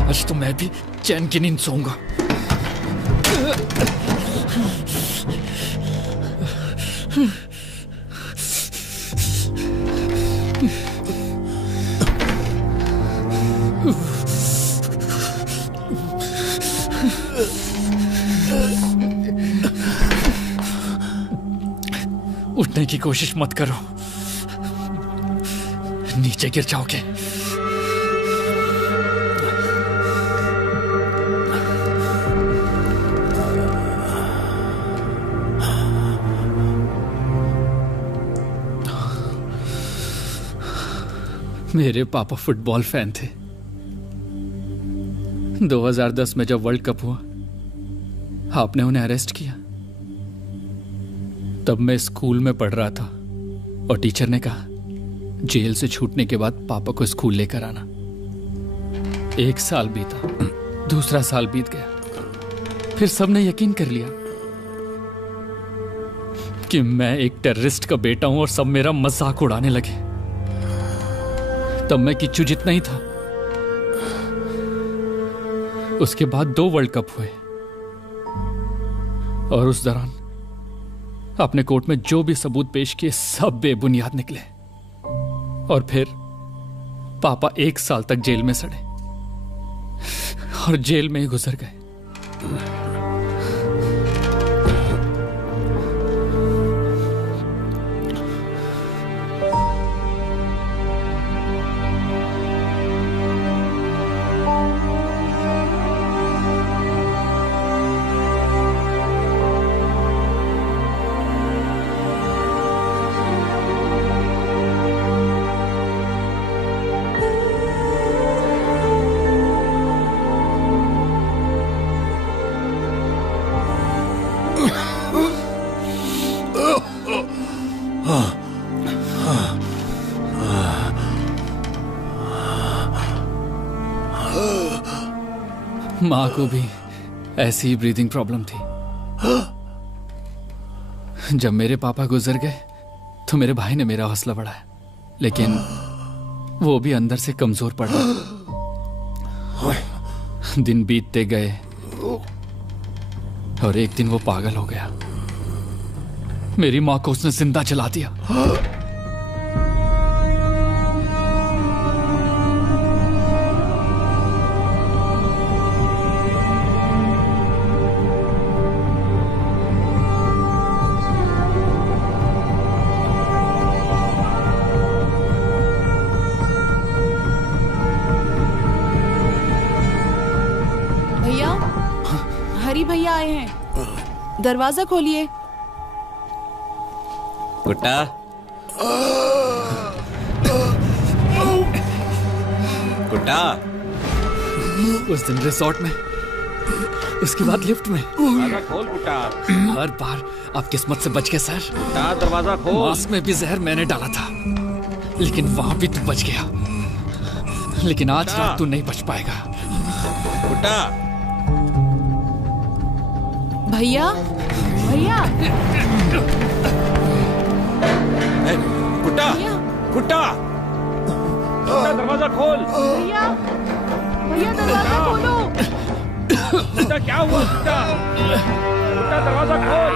आज तो मैं भी चैन की नींद सोऊंगा। उठने की कोशिश मत करो, नीचे गिर जाओगे। मेरे पापा फुटबॉल फैन थे। 2010 में जब वर्ल्ड कप हुआ, आपने उन्हें अरेस्ट किया। तब मैं स्कूल में पढ़ रहा था और टीचर ने कहा जेल से छूटने के बाद पापा को स्कूल लेकर आना। 1 साल बीता, दूसरा साल बीत गया, फिर सबने यकीन कर लिया कि मैं एक टेररिस्ट का बेटा हूं और सब मेरा मजाक उड़ाने लगे। तब मैं किच्चू जितना ही था। उसके बाद 2 वर्ल्ड कप हुए और उस दौरान आपने कोर्ट में जो भी सबूत पेश किए सब बेबुनियाद निकले और फिर पापा 1 साल तक जेल में सड़े और जेल में ही गुजर गए। माँ को भी ऐसी ही ब्रीदिंग प्रॉब्लम थी। जब मेरे पापा गुजर गए तो मेरे भाई ने मेरा हौसला बढ़ाया, लेकिन वो भी अंदर से कमजोर पड़ रहा। दिन बीतते गए और एक दिन वो पागल हो गया। मेरी माँ को उसने जिंदा जला दिया। भैया आए हैं, दरवाजा खोलिए। कुट्टा, कुट्टा। उस दिन रिसोर्ट में, उसके बाद लिफ्ट में। दरवाजा खोल कुट्टा। हर बार आप किस्मत से बच गए सर। कुट्टा दरवाजा खोल। मास्क में भी जहर मैंने डाला था, लेकिन वहां भी तू बच गया। लेकिन आज रात तू नहीं बच पाएगा। कुट्टा। भैया, भैया। कुट्टा, कुट्टा, कुट्टा दरवाजा खोल। भैया, भैया दरवाजा खोलो। कुट्टा क्या हुआ? कुट्टा, कुट्टा दरवाजा खोल।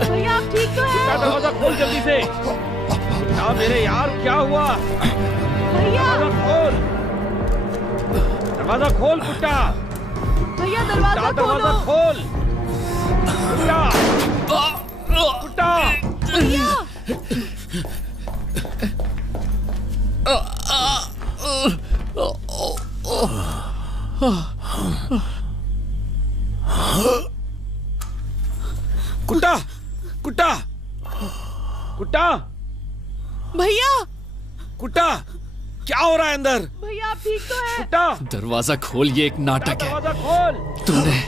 भैया आप ठीक तो हैं? कुट्टा दरवाजा खोल जल्दी से। कुट्टा मेरे यार क्या हुआ? भैया दरवाजा खोल, दरवाजा खोल कुट्टा। भैया दरवाजा खोल। कुट्टा, कुट्टा। भैया। कुट्टा, कुट्टा, कुट्टा। भैया, कुट्टा क्या हो रहा है अंदर? भैया आप ठीक तो हैं? कुट्टा दरवाजा खोल, ये एक नाटक है। दरवाजा खोल। तूने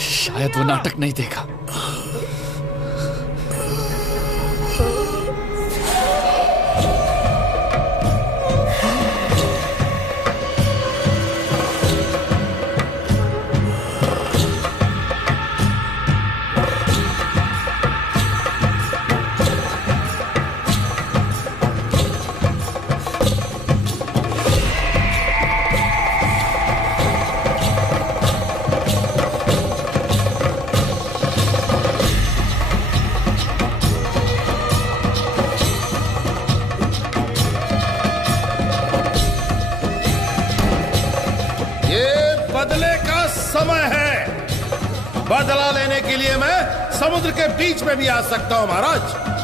शायद वो नाटक नहीं देखा। बदला लेने के लिए मैं समुद्र के बीच में भी आ सकता हूं महाराज।